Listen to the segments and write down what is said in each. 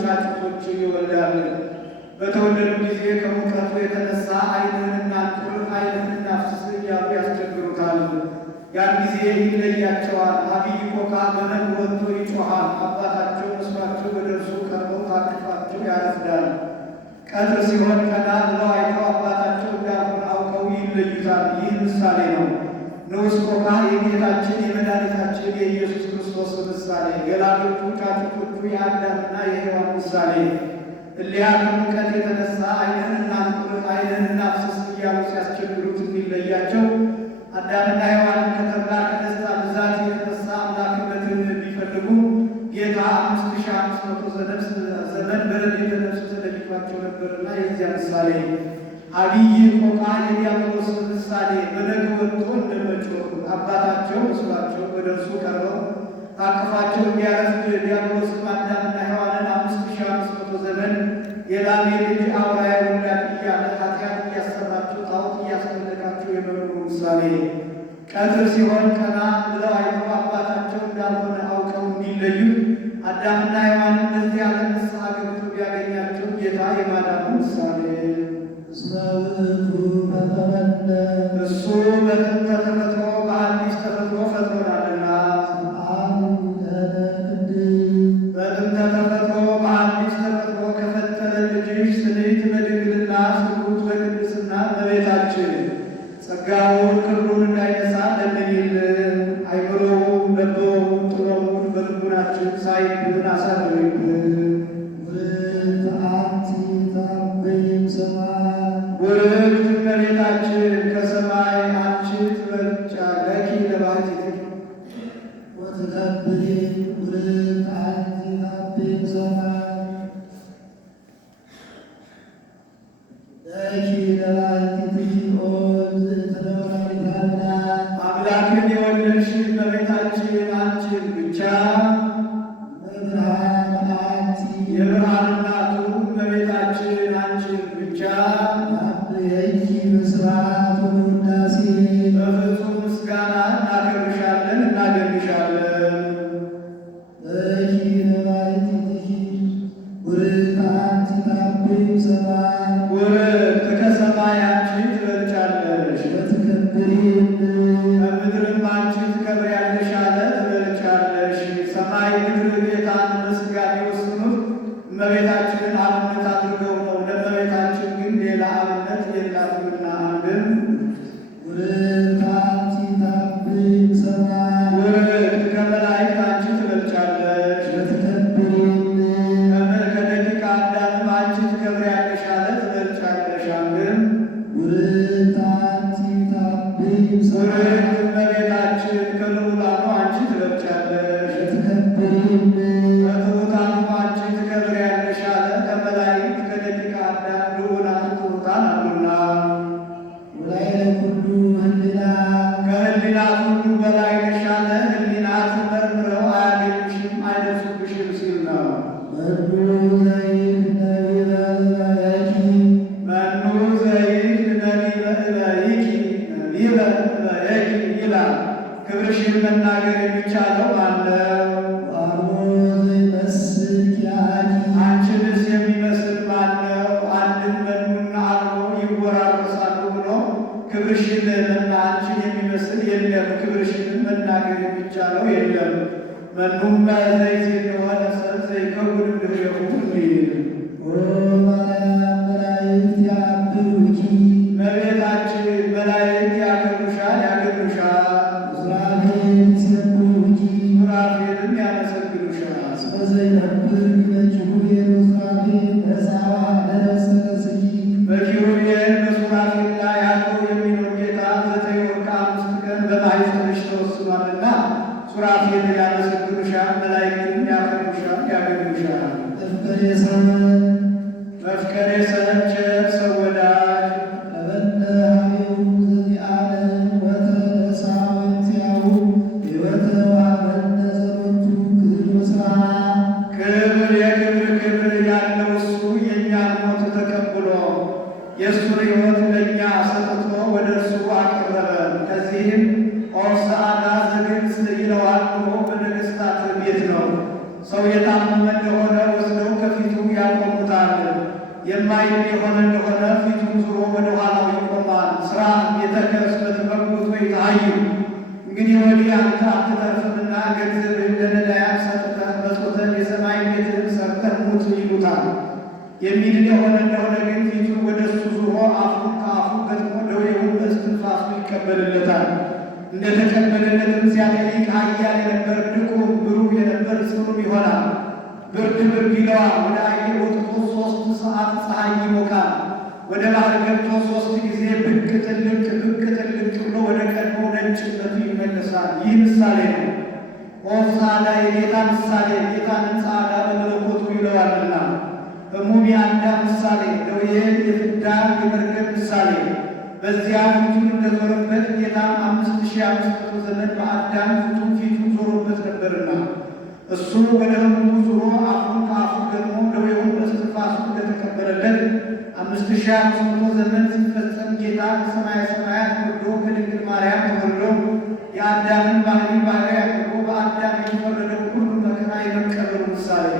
ጫጩቶች ይወልዳሉ። በተወለዱ ጊዜ ከሙቀቱ የተነሳ ዓይንህንና አንቁር ዓይንህንና አፍስስ እያሉ ያስቸግሩታል። ያን ጊዜ ይለያቸዋል። አብይ ኮካ በነግ ወጥቶ ይጮኻል። አባታቸው መስሏቸው ወደ እርሱ ቀርበው ታቅፋቸው ያረፍዳል። ቀትር ሲሆን ቀና ብለው አይተው አባታቸው እንዳልሆነ አውቀው ይለዩታል። ይህ ምሳሌ ነው። ንዑስ ኮካ የጌታችን የመድኃኒታችን የኢየሱስ ክርስቶስ ምሳሌ፣ ገላጮቹ ጫጩቶቹ የአዳምና የሔዋን ምሳሌ። እሊያ ከሙቀት የተነሳ ዓይንህንና አንቁር ዓይንህንና አፍስስ እያሉ ሲያስቸግሩት እንዲለያቸው አዳምና ሔዋንን ከተድላ ከደስታ ብዛት የተነሳ አምላክነትን ቢፈልጉ ጌታ 5500 ዘመን በረድኤተ ነፍስ ተለይቷቸው ነበርና የዚያ ምሳሌ። አብይ ኮካ የዲያብሎስ ምሳሌ፣ በነግ ወጥቶ እንደመጮህ አባታቸው መስሏቸው ወደ እርሱ ቀርበው ታቅፋቸው እንዲያረፍድ ዲያብሎስም አዳምና ሔዋንን 5500 ዘመን የላሜ ልጅ አውራ ውላድ እያለ ኃጢአት እያሰራቸው ጣዖት እያስመለካቸው የመኖሩ ምሳሌ። ቀትር ሲሆን ቀና ብለው አይተው አባታቸው እንዳልሆነ አውቀው እንዲለዩ አዳምና ሔዋንን በዚህ ዓለም ንስሐ ገብቶ ቢያገኛቸው ጌታ የማዳኑ ምሳሌ። እሱ በጥንተ ተፈጥሮ በአዲስ ተፈጥሮ ፈጥሮናልና በጥንተ ተፈጥሮ በአዲስ ተፈጥሮ ከፈጠረ ልጅሽ ስንት በድንግልና ስሩት በቅድስና እመቤታችን ጸጋውን ክብሩን እንዳይነሳ ለምኝልን። አይምሮውን ለቦውን ጥበቡን በልቡናችን ሳይብን አሳድሪብን። ውርድ እመቤታችን ከሰማይ አንቺ ትበልጫለኪ ለባሕቲትኪ ወትከብሪ ውርድ አንቲ ታብይ ሰማይ ለኪ ለባሕቲትኪ ኦ እግዝእትነ ወላዲተ አምላክ። አምላክን የወለድሽ እመቤታችን አንቺን ብቻ በብርሃን አንቲ የብርሃን እናቱ እመቤታችን አንቺን ብቻ አብየኪ በስብሐት ወውዳሴ በፍጹም ምስጋና እናከብርሻለን እናገንሻለን። ለኪ ለባሕቲትኪ ውርድ አንቲ ታብይ ሰማይ ውርድ ከሰማይ አንቺ ትበልጫለሽ፣ ወትከብሪን ከምድርም አንቺ ትከብሪያለሽ አለ ትበልጫለሽ። ሰማይ ምድር ጌታን በሥጋ ቢወስኑት እመቤታችንን አብነት አድርገው ነው። ለእመቤታችን ግን ሌላ አብነት የላትምና አንድም ውርድ አንቲ ታብይ ሰማይ ውርድ ከመላእክት አንቺ ትበልጫለሽ፣ ወትከብሪን ከደቂቀ አዳምም አንቺ ትከብሪያለሽ አለ ትበልጫለሽ አንድም ውርድ አንቲ ታብይ ሰማይ ውርድ እመቤታችን ከልዑላኑ አንቺ ትበልጫለሽ፣ ወትከብሪን ከትሑታኑ አንቺ ትከብሪያለሽ አለ። ከመላእክት ከደቂቀ አዳም ልዑላን ትሑታን አሉና ወላዕለ ኩሉ ህሊና ከህሊናት ሁሉ በላይ ነሽ አለ። ህሊናት መርምረው አያገኙሽም አይደርሱብሽም ሲል ነው። መኑ ዘይክል ነቢበ እበኪ መኑ ዘይክል ነቢበ እበይኪ ነቢበ እበይኪ ይላል። ክብርሽን መናገር የሚቻለው ማነው? ወአልቦ ዘይመስል ኪያኪ አንቺንስ የሚመስል ማነው? አንድም መኑና አልቦ ይወራረሳሉ ብሎ ክብርሽን አንቺን የሚመስል የለም። ክብርሽን መናገር የሚቻለው የለም። መኑመ ዘይዜንወ ለሰብእ ዘይከውን እምድኅሬሁ እንዲል ኦ ማርያም መላእክት ያብሩኪ እመቤታችን መላእክት ያከብሩሻል ያገኑሻል፣ ሱራፌል ይሴብሑኪ ሱራፌልም ያመሰግኑሻል። እስመ ዘይነብር ዲበ ሱራፌል ነሣዋ ለነፍሰ ነፍስኪ በኪሩቤል በሱራፌል ላይ አድሮ የሚኖር ጌታ 9 ወር ከ5 ቀን በማኅፀንሽ ተወስኗልና ሱራፌል ያመሰግኑሻል፣ መላእክትም ያከብሩሻል ያገኑሻል። መፍቀሬ ሰብእ መፍቀሬ ሰብእ ቸር ሰው ወዳጅ ለበነ ኀቤሁ ዘዚአነ ወተነሣ ወእንቲአሁ ሕይወተ ወሀበነ ዘሎቱ ክብር ወስብሐት። ክብር የክብር ክብር ያለው እሱ የእኛን ሞት ተቀብሎ የእሱን ሕይወት ለእኛ ሰጥቶ ወደ እርሱ አቀረበን። ከዚህም ሆሳዕና ዘግብፅ ይለዋል ብሎ በነገሥታት ቤት ነው። ሰው የታመመ እንደሆነ ወስደው ከፊቱ የማይድን የሆነ እንደሆነ ፊቱን ዙሮ ወደ ኋላው ይቆማል። ሥራ የተከስ በተመጎት ወይ ታዩ እንግዲህ ወዲህ አንተ አትተርፍምና ገንዘብህን ለነዳያን ሰጥተህ መሥዋዕተ የሰማይ ቤትህን ሠርተህ ሙት ይሉታል። የሚድን የሆነ እንደሆነ ግን ፊቱን ወደ እሱ ዙሮ አፉን ከአፉ ገጥሞ ደዌውን በእስትንፋሱ ይቀበልለታል። እንደ ተቀበለለትም ሲያጠይቅ ኃያል የነበር ድቁም ብሩህ የነበር ጽኑም ይሆናል። ብርድ ብርድ ይለዋል። ወደ አየር ወጥቶ 3 ሰዓት ፀሐይ ይሞቃል። ወደ ባህር ገብቶ 3 ጊዜ ብቅ ጥልቅ ብሎ ወደ ቀድሞ ነጭነቱ ይመለሳል። ይህ ምሳሌ ነው። ኦፍ ጻዕዳ የጌታ ምሳሌ ጌታንን ጻዕዳ በመለኮቱ ይለዋልና። ሕሙም የአዳም ምሳሌ ደዌ የፍዳ የመርገም ምሳሌ በዚያ ፊቱን እንደዞረበት ጌታም 5500 ዘመን በአዳም ፊቱን ዞሮበት ነበርና እሱ ወደ ሕሙሙ ዞሮ አፉን ከአፉ ገጥሞ ደዌውን በእስትንፋሱ እንደተቀበለለት 5500 ዘመን ሲፈጸም ጌታ ከሰማየ ሰማያት ወርዶ ከድንግል ማርያም ተወልዶ የአዳምን ባህሪ አድርጎ በአዳም የተፈረደው ሁሉ መከራ የመቀበሉ ምሳሌ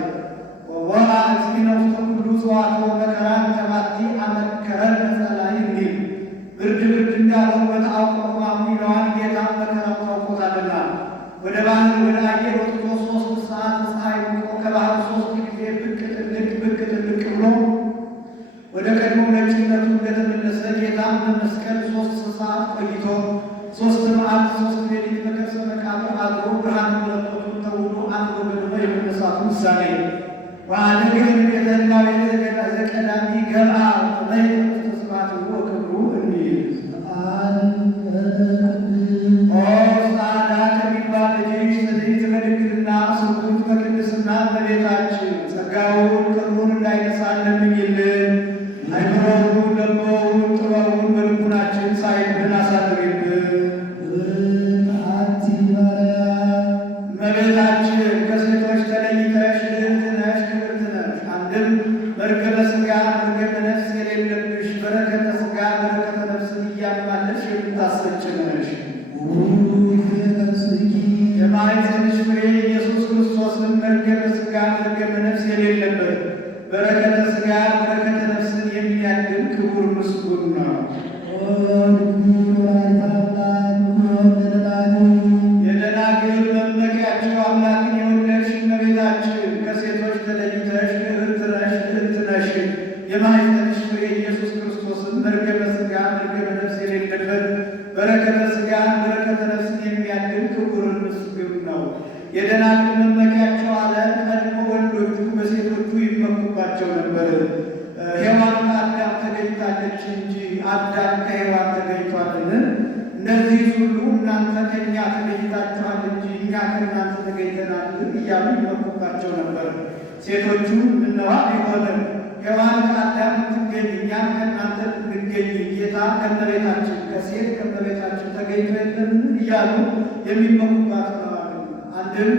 ወወሃ እግዚእነ ውስተ ኩሉ ጽዋዕተ መከራን ተባቲ አመከረን ጸላይ እንዲል ብርድ እንዳለው በታውቆ ሕማሙ ይለዋል። ጌታ መከራው ታውቆታልና ወደ ባህር ወደ አየር ወጥቶ 3 ሰዓት ፀሐይ ሞቆ ከባህር 3 ጊዜ ብቅ ጥልቅ ብሎ ወደ ቀድሞ ነጭነቱ እንደተመለሰ ጌታም በመስቀል 3 ሰዓት ቆይቶ 3 መዓልት 3 ሌሊት በከርሰ መቃብር አድሮ ብርሃነ መለኮቱን ተውሎ አንድ ወገን የመነሳቱ ምሳሌ ወአነግህ ቤተናዊ ዘቀዳሚ ገብአ ላይ ተስፋቱ ወክብሩ እንዲል ጻዕዳ ከሚባል ልጅሽ ስድስት በድንግልና ስርጉት በቅድስና በቤታችን ጸጋውን ክብሩን እንዳይነሳን ለምኝልን። አይምሮውን ለቦውን ጥበቡን በልቡናችን ሳይብን አሳድሪልን። እመቤታችን ከሴቶች ተለይተሽ ልዕልት ነሽ፣ ክብርት ነሽ። አንድም መርገመ ሥጋ መርገመ ነፍስ የሌለብሽ በረከተ ሥጋ በረከተ ነፍስን እያማለሽ የምታሰጭ ነሽ። የማኅፀንሽ ፍሬ ኢየሱስ ክርስቶስን መርገመ ሥጋ መርገመ ነፍስ የሌለበት በረከተ ሥጋ በረከተ ነፍስን የሚያድል ክቡር ምስጉን ነው። የደናግል መመኪያቸው አምላክን የወለድሽ እመቤታችን ከሴቶች ተለይተሽ ክብርት ነሽ፣ ልዕልት ነሽ። የማኅፀንሽ ፍሬ ኢየሱስ ክርስቶስን መርገመ ሥጋ መርገመ ነፍስ የሌለበት በረከተ ሥጋ በረከተ ነፍስን የሚያድል ክቡር ምስጉን ነው። የደናግል መመኪያቸው አለ። ቀድሞ ወንዶቹ በሴቶቹ ይመኩባቸው ነበር። ሔዋን ከአዳም ተገኝታለች እንጂ አዳም ከሔዋን ተገኝቷልን? እነዚህ ሁሉ እናንተ ከእኛ ተገኝታችኋል እንጂ እኛ ከእናንተ ተገኝተናል እያሉ ይመኩባቸው ነበር። ሴቶቹ ምነዋ ቢሆንም ሔዋን ከአዳም ትገኝ እኛም ከእናንተ እንገኝ ጌታ ከእመቤታችን ከሴት ከእመቤታችን ተገኝቶ የለምን እያሉ የሚመኩባት ነው። አንድም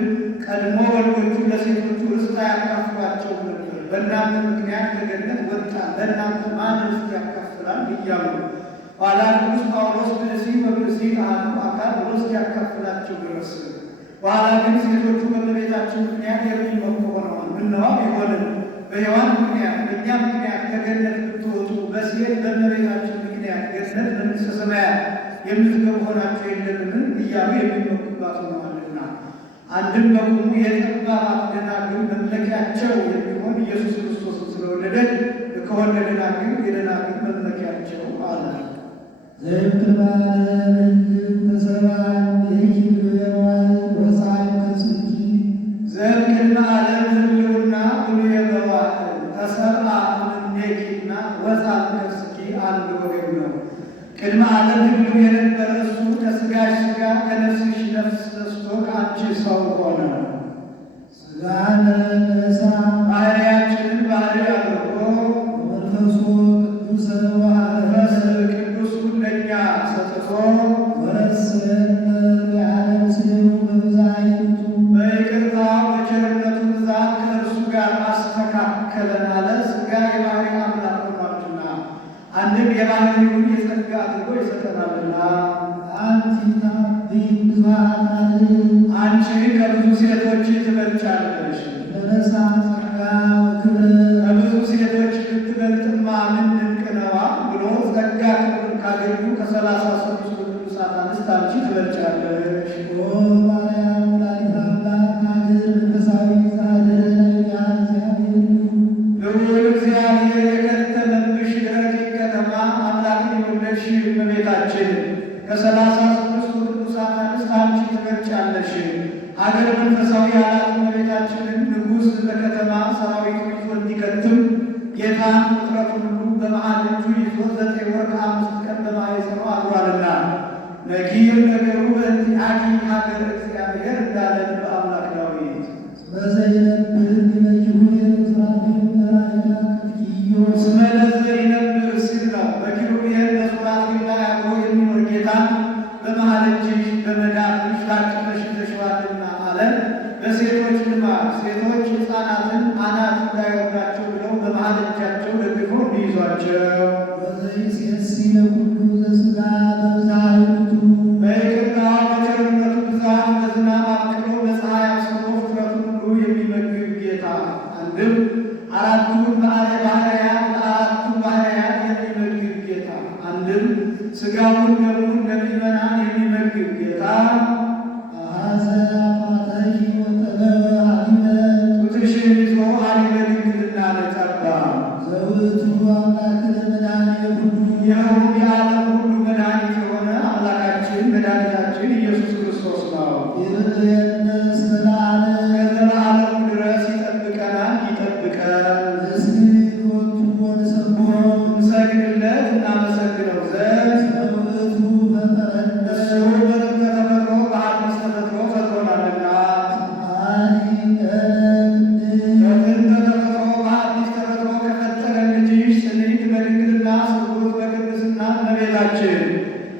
ቀድሞ ወንዶቹ ለሴቶቹ ርስት አያካፍሏቸውም ነበር። በእናንተ ምክንያት ከገነት ወጣን፣ ለእናንተ ማን ርስት ያካፍላል እያሉ ኋላ ቅዱስ ጳውሎስ ብእሲ በብእሲ ካህኑ አካል ርስት ያካፍላቸው ድረስ። በኋላ ግን ሴቶቹ በእመቤታችን ምክንያት የሚመኩ ሆነዋል። ምነዋ ቢሆንም በሔዋን ምክንያት በእኛ ምክንያት ከገነት ብትወጡ በሴት በእመቤታችን ምክንያት ገነት መንግሥተ ሰማያት የምትገቡ ሆናችሁ የለምን እያሉ የሚመኩባት ሆነዋልና አንድም በቁሙ የጠባባት ደናግል መመኪያቸው የሚሆን ኢየሱስ ክርስቶስን ስለወለደች ከወለደናግል የደናግል መመኪያቸው አለ። ዘእምቅድመ ዓለም ህልውና ብሉ የመዋዕል ተሰብአ እምኔኪና ወፃ ከርስኪ አንድ ወገን ነው። ቅድመ ዓለም ህልው የነበረ እሱ ከሥጋሽ ሥጋ ከነፍስሽ ነፍስ ነስቶ ከአንቺ ሰው ሆነ። ሥጋነ ነሣ ባሕርያችንን ባሕሪ አድርጎ መንፈሱ ቅዱስ መንፈስ ቅዱሱን ለእኛ ሰጥቶ ወረሰነ የዓለም ስሙ በብዛይቱ በይቅርታ በቸርነቱ ብዛት ከእርሱ ጋር አስተካከለን አለ። ሥጋ የባሕሪ አምላክ ሆኗልና አንድም የባሕሪውን የጸጋ አድርጎ ይሰጠናልና። አንቺ ከብዙ ሴቶች ትበልጫለሽ። ከብዙ ሴቶች ብትበልጥማ ትበልጫለሽ። ኦ ማርያም ወላዲተ አምላክ ሀገር መንፈሳዊት ዛድረ ነቢያት እግዚአብሔር ልዑል እግዚአብሔር የከተመብሽ ረቂቅ ከተማ አምላክን የወለድሽ እመቤታችን ከ36ቱ ቅዱሳን አንስት አንቺ ትበልጫለሽ። ሀገር መንፈሳዊ ያላት እመቤታችንን ንጉሥ በከተማ ሰራዊቱን ይዞ እንዲከትም ጌታን ፍጥረቱን ሁሉ በመሃል እጁ ይዞ 9 ወር ከ5 ቀን በማኅፀኗ አድሯልና ነኪር ነገሩ በእንቲአኪ ሀገር እግዚአብሔር እንዳለ በአምላክ ዳዊት በዘይነብር ሊመጅሁ የምስራፊል መላእክት ክትዮ እስመ ለዘይነብር ሲል ነው። በኪሩቤል በሱራፌል ላይ አድሮ የሚኖር ጌታን በመሃል እጅሽ በመዳፍሽ ታቅፈሽ ይዘሽዋልና አለ። በሴቶች ልማድ ሴቶች ሕፃናትን አናት እንዳይወርዳቸው ብለው በመሃል እጃቸው ደግፈው እንዲይዟቸው ወዘይሴስየ ሁሉ ዘሥጋ በብዛይቱ በይቅርታው በቸርነቱ ብዛት በዝናብ አብቅሎ በፀሐይ አብስሎ ፍጥረቱን ሁሉ የሚመግብ ጌታ አንድም አራቱን ባህርያት ለአራቱ ባህርያት የሚመግብ ጌታ አንድም ሥጋውን ደሙን ለምእመናን የሚመግብ ጌታ አሐዘ አባተኪ ወጠበበ ሀሊበ ጡትሽን ይዞ ሀሊበ ድንግልና ነጠባ ዘውእቱ አምላክነ መድኃኒየ ኩሉ ይኸውም የዓለም ሁሉ መድኃኒት የሆነ አምላካችን መድኃኒታችን ኢየሱስ ክርስቶስ ነው። ይርየነ እስከ ለዓለም ከዘላለሙ ድረስ ይጠብቀናል ይጠብቀን። እስግድ ሎቱ ወንሰብሖ እንሰግድለት እናመሰግነው ዘንድ ዘውእቱ ፈጠረነ እሱ በጥንተ ተፈጥሮ በሐዲስ ተፈጥሮ ፈጥሮናልና በጥንተ ተፈጥሮ በሐዲስ ተፈጥሮ ከፈጠረን ልጅሽ ጽንዕት በድንግልና ስርጉት በቅድስና እመቤታችን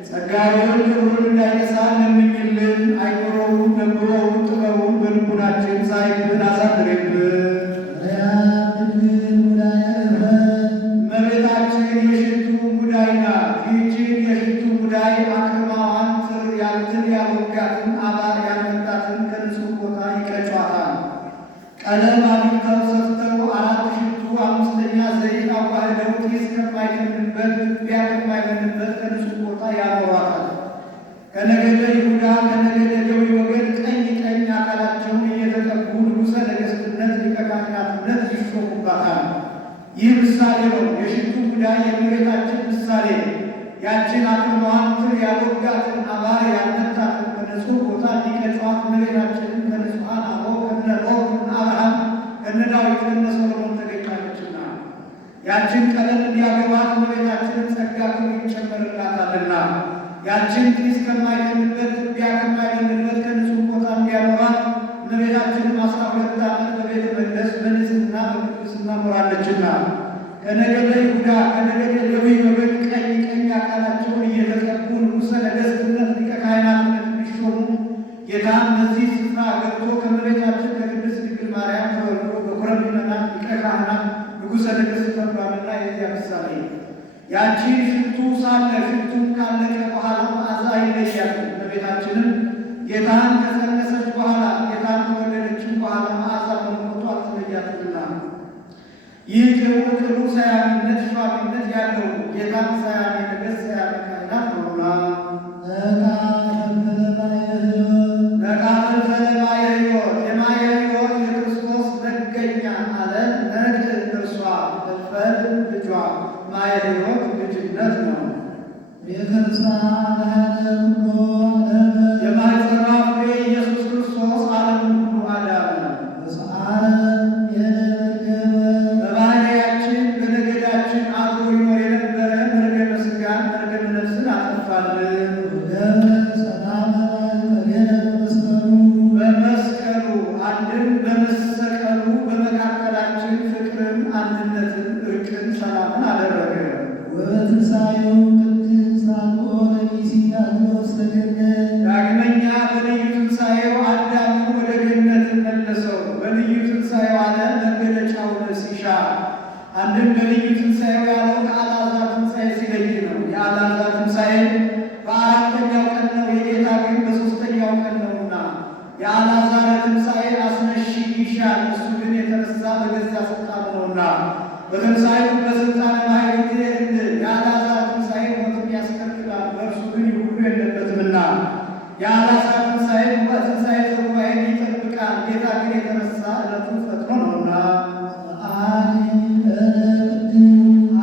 ጸጋውን ክብሩን እንዳይነሳን ለምኝልን። አይምሮውን ነግሮውን ጥበቡን በልቡናችን ሳይብን አሳድርብን። እመቤታችን የሽቱ ሙዳይ ናት። ይህችን የሽቱ ሙዳይ አክርማዋን ትር ያሉትን ያወጋትን አባር ያመጣትን ከንጹሕ ቦታ ይቀጯታል። ቀለም አግኝተው ሰፍተው 4 ሽቱ 5ኛ ዘይት አዋህደው ጢስ ከማይተንበት ትቢያ ከማይበንበት ከንጹሕ ቦታ ያኖሯታል። ከነገደ ይሁዳ ከነገደ ሌዊ ወገን ቀኝ ቀኝ አካላቸውን እየተቀቡ ንጉሠ ነገሥትነት ሊቀ ካህናትነት ይሾሙባታል። ይህ ምሳሌ ነው። የሽቱ ሙዳይ የእመቤታችን ምሳሌ ያችን አክርማዋን ትር ያወጋትን አባር ያመጣትን ከንጹሕ ቦታ እንዲቀጯት እመቤታችንን ከንጹሐን አበው ከነ ኖህ ከነ አብርሃም ከነ ዳዊት ከነ ሰሎሞን ተገኝታለችና ያችን ቀለም እንዲያገባት እመቤታችንን ጸጋ ክብር ይጨመርላታልና ያችን ጢስ ከማይበንበት ትቢያ ከማይበንበት ከንጹሕ ቦታ እንዲያኖራት እመቤታችንን 12 ዓመት በቤተ መቅደስ በንጽሕና በቅድስና ኖራለችና ከነገደ ይሁዳ ከነገደ ሌዊ ወገን ቀኝ ቀኝ አካላቸውን እየተቀቡ ንጉሠ ነገሥትነት ሊቀ ካህናትነት እንዲሾሙ ጌታን በዚህ ስፍራ ገብቶ ከእመቤታችን ከቅድስት ድንግል ማርያም ተወልዶ በኵረ ምእመናን ሊቀ ካህናት ንጉሠ ነገሥት ተብሏልና የዚያ ምሳሌ ያቺ ሽቱ ሳለ ሽቱን ካለቀ በኋላ መዓዛ አይለያትም። እመቤታችንም ጌታን ከጸነሰች በኋላ ጌታን ከወለደችም በኋላ መዓዛ በመሞቱ አልተለያትምና ይህ ቅቡ ሰያሚነት ሸዋሚነት ያለው ጌታን ሰያሜ ነገሥት ሰያሜ ካህናት ነውና ነቃ ፈልፈለ ማየ ሕይወት የማየ ሕይወት የክርስቶስ መገኛ አለ። ነቅ እርሷ ፈልፈል ልጇ ማየ ሕይወት ልጅነት ነው። የማኅፀኗ ፍሬ ኢየሱስ ክርስቶስ ዓለምን ሁሉ አዳነ። በባሕርያችን በነገዳችን አድሮ ይኖር የነበረ መርገመ ሥጋን መርገመ ነፍስን አጠፋልን። በመስቀሉ አንድም በመሰቀሉ በመካከላችን ፍቅርን፣ አንድነትን፣ እርቅን፣ ሰላምን አደረገ። ዳግመኛ በልዩ ትንሣኤው አዳምን ወደ ገነት መለሰው። በልዩ ትንሣኤው አለ መገለጫውን ሲሻ አንድም በልዩ ትንሣኤው ያለው ከአልዓዛር ትንሣኤ ሲለይ ነው። የአልዓዛር ትንሣኤ በ4ኛው ቀን ነው፣ የጌታ ግን በ3ኛው ቀን ነውና የአልዓዛር ትንሣኤ አስነሺ ይሻል፣ እሱ ግን የተነሳ በገዛ ስልጣኑ ነውና በትንሣኤው በስልጣነ ማኅየት የአልዓዛር ትንሣኤ ሞትን ያስከትላል፣ በእርሱ ግን ይህ ሁሉ የለበትምና የአልዓዛር ትንሣኤ ዘጉባኤን ይጠብቃል። ጌታ ግን የተነሳ ዕለቱን ፈጥኖ ነውና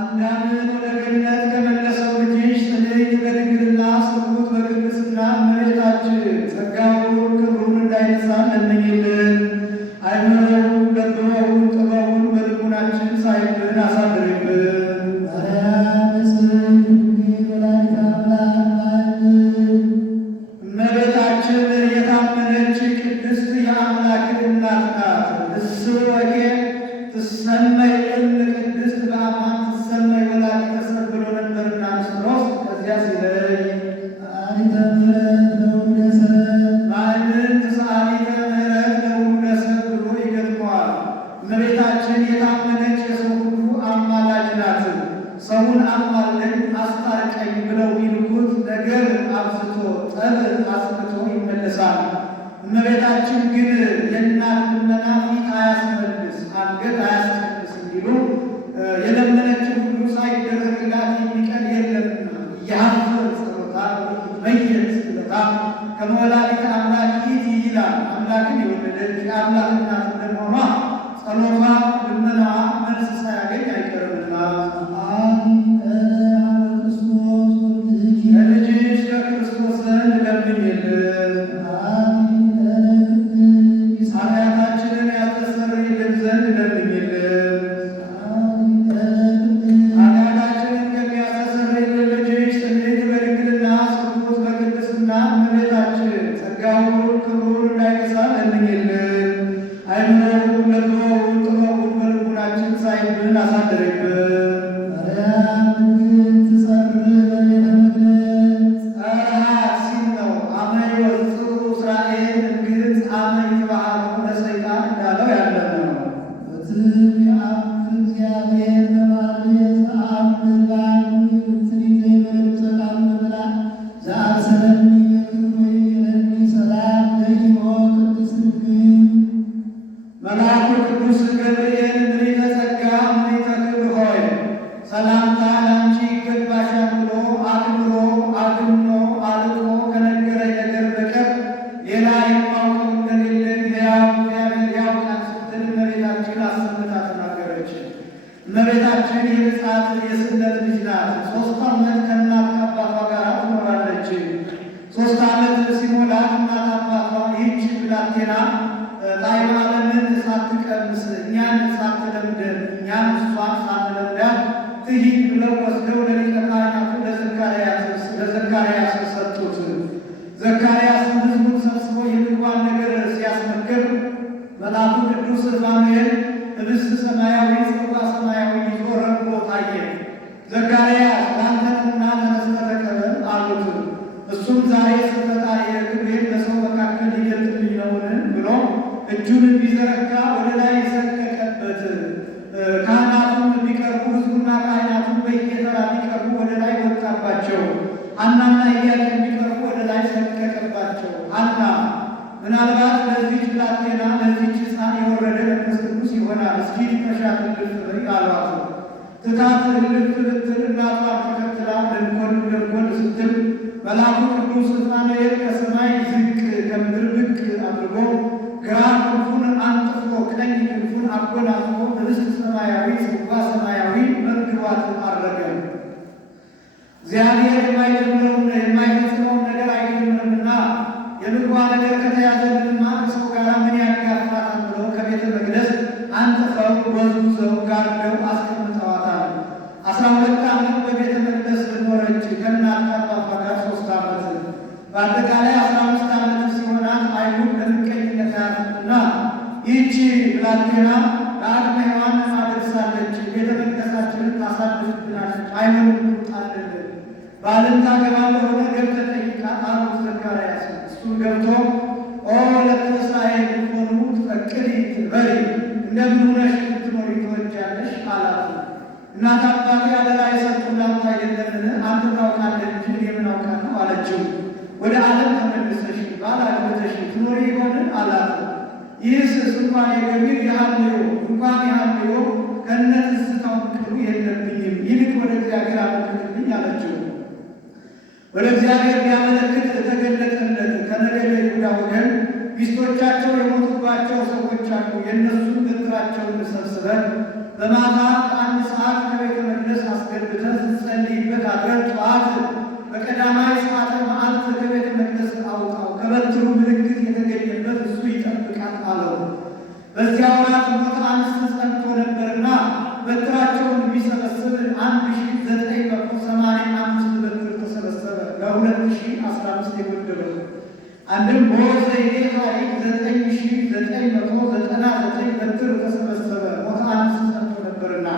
አዳምን ወደ ገነት ከመለሰው ልጅሽ ጽንዕት በድንግልና ስርጉት በቅድስና እመቤታችን ጸጋውን ክብሩን እንዳይነሳ ለምኝልን። አይምሮውን ለብበውን ጥበቡን በልቡናችን ሳይብን አሳድርብን። እመቤታችን የታመነች ቅድስት የአምላክን እናት ናት። እስወኬ ትሰመይ እም ቅድስት በአማን ትሰመይ ወላዲተ ሰብ ብሎ ነበርና ንስጥሮስ ከዚያ ሲለይ ማዕድን ተሰአሊተ ምሕረት ለውሉደ ሰብ ብሎ ይገጥመዋል። እመቤታችን የታመነች የሰው ሁሉ አማላጅ ናት። ሰውን አማልደኝ አስታርቀኝ ብለው ቢልኩት ነገር አብዝቶ ጠብ አስፍቶ ይመለሳል። እመቤታችን ግን የእናት ልመና ፊት አያስመልስ አንገት አያስቀንስ እንዲሉ የለመነችው ሁሉ ሳይደረግላት የሚቀር የለምና እያሀፍር ጸሎታ መየት ስለታ ከመወላዲተ አምላክ ይእቲ ይላል። አምላክን የወለደች የአምላክ እናት እንደመሆኗ ጸሎቷ ልመናዋ መልስ ሳያገኝ አይቀርምና ከልጅሽ ከክርስቶስ ዘንድ ለምኝልን። ኃጢአታችንን ያስተሰርይልን ዘንድ ለምኝልን። ኃጢአታችንን ከሚያስተሰርይልን ልጅሽ ጽንዕት በድንግልና ስርጉት በቅድስና እመቤታችን ጸጋውን ክብሩን እንዳይነሳ ለምኝልን። አይምሮውን ለብበውን ጥበቡን በልቡናችን ሳይብን አሳድርብን። ጸርሃት ሲል ነው። አመ ይወፅኡ እስራኤል እምግብፅ አመ ይትበሃሉ ለሰይጣን እንዳለው ያለ ነው። መልአኩ ቅዱስ ገብርኤል ምልዕተ ጸጋ ምልዕተ ክብር ሆይ ሰላምታ ለአንቺ ይገባሻል ብሎ አክብሮ አግኖ አልቆ ከነገረኝ ነገር በቀር ሌላ የማውቀው እንደሌለን ሕያው እግዚአብሔር ያውቃል ስትል እመቤታችን አሰምታ ተናገረች። እመቤታችን የብፅዓት የስለት ልጅ ናት። 3 ዓመት ከእናት ከአባቷ ጋር ትኖራለች። 3 ዓመት ሲሞላት እናት አባቷ ይህች ብላቴና ጣዕመ ዓለምን ሳትቀምስ እኛን ሳትለምደን እኛን እሷን ሳንለምዳት ትሂድ ብለው ወስደው ለሊቀ ካህናቱ ለዘካርያስ ሰጡት። ዘካርያስም ሕዝቡን ሰብስቦ የምግቧን ነገር ሲያስመክር መልአኩ ቅዱስ ዑራኤል ኅብስት ሰማያዊ ጽዋ ሰማያዊ ይዞ ረግቦ ታየ። ዘካርያስ ለአንተ ነውና ተነስተህ ተቀበል አሉት። እሱም ዛሬ ፈጣሪዬ ክብሬን በሰው መካከል ሊገልጥልኝ ነውን ብሎ እጁን ቢዘረጋ ወደ ላይ ሰቀቀበት። ካህናቱም ቢቀርቡ ሕዝቡና ካህናቱም በየተራ ቢቀርቡ ወደ ላይ ወጣባቸው። ሐናና ኢያቄም ቢቀርቡ ወደ ላይ ሰቀቀባቸው። ሐና ምናልባት ለዚች ብላቴና ለዚች ሕፃን የወረደ መንፈስ ቅዱስ ይሆናል፣ እስኪ ትተሻት እልፍ በይ አሏት። ትታት እልፍ ብትል እናቷን ተከትላ ደንኮል ስትል መልአኩ ቅዱስ ዑራኤል ከሰማይ ዝቅ ከምድር ብቅ አድርጎ ግራ ክንፉን አንጥፎ ቀኝ ክንፉን አጎናጽፎ ኅብስት ሰማያዊ ጽዋ ሰማያዊ መግቧት አረገ። እግዚአብሔር የማይጀምረውን የማይፈጽመውን ነገር አይጀምርምና የምግቧ ነገር ከተያዘልንማ ከሰው ጋር ምን ያጋፋታል ብለው ከቤተ መቅደስ አንጥፈው ወዝውዘው ጋርደው አስቀምጠዋታል። 12 ዓመት በቤተ መቅደስ ኖረች ከእናት ከአባቷ ጋር 3 ዓመት በአጠቃላይ 15 ዓመት ሲሆናት አይሁድ ለምቀኝነት ያዙና ይህቺ ብላቴና ለአቅመ ሔዋን አደርሳለች፣ ቤተ መቅደሳችንን ታሳድፍብናለች፣ አይሆንም ጣልልን፣ ባልን ታገባ እንደሆነ ገብተህ ጠይቃት አሉት ዘካርያስ። እሱን ገብቶ ኦ ለተ እስራኤል ብትሆኑ ትፈቅዲ ትበሪ እንደምን ሆነሽ ልትኖሪ ትወጃለሽ አላት። እናት አባቴ አደራ የሰጡን ላንተ አይደለምን? አንተ ታውቃለህ እንጂ እኔ ምን አውቃለሁ አለችው። ወደ ዓለም ተመልሰሽ ባል አግብተሽ ትኖሪ ይሆን አላት። ይህስ እንኳን የገቢር የሐልዮ እንኳን የሐልዮ ከነ ትዝታው ቅሉ የለብኝም፣ ይልቅ ወደ እግዚአብሔር አመልክትልኝ አለችው። ወደ እግዚአብሔር ቢያመለክት ተገለጠለት። የእነሱን በትራቸውን ሰብስበን በማታ አንድ ሰዓት ከቤተ መቅደስ አስገብተን ስትጸልይበት አድረን ጠዋት በቀዳማይ ሰዓተ መዓልት ከቤተ መቅደስ አውጣው፣ ከበትሩ ምልክት የተገኘበት እሱ ይጠብቃል አለው። በዚያ ወራት ሞተ አንስት ጸንቶ ነበርና በትራቸውን የሚሰበስብ 1985 በትር ተሰበሰበ። ለ2015 የጎደለው አንድም በወዘይኔ ታሪክ 9999 በትር ተሰበሰበ። ሞተ አንስት ጸንቶ ነበርና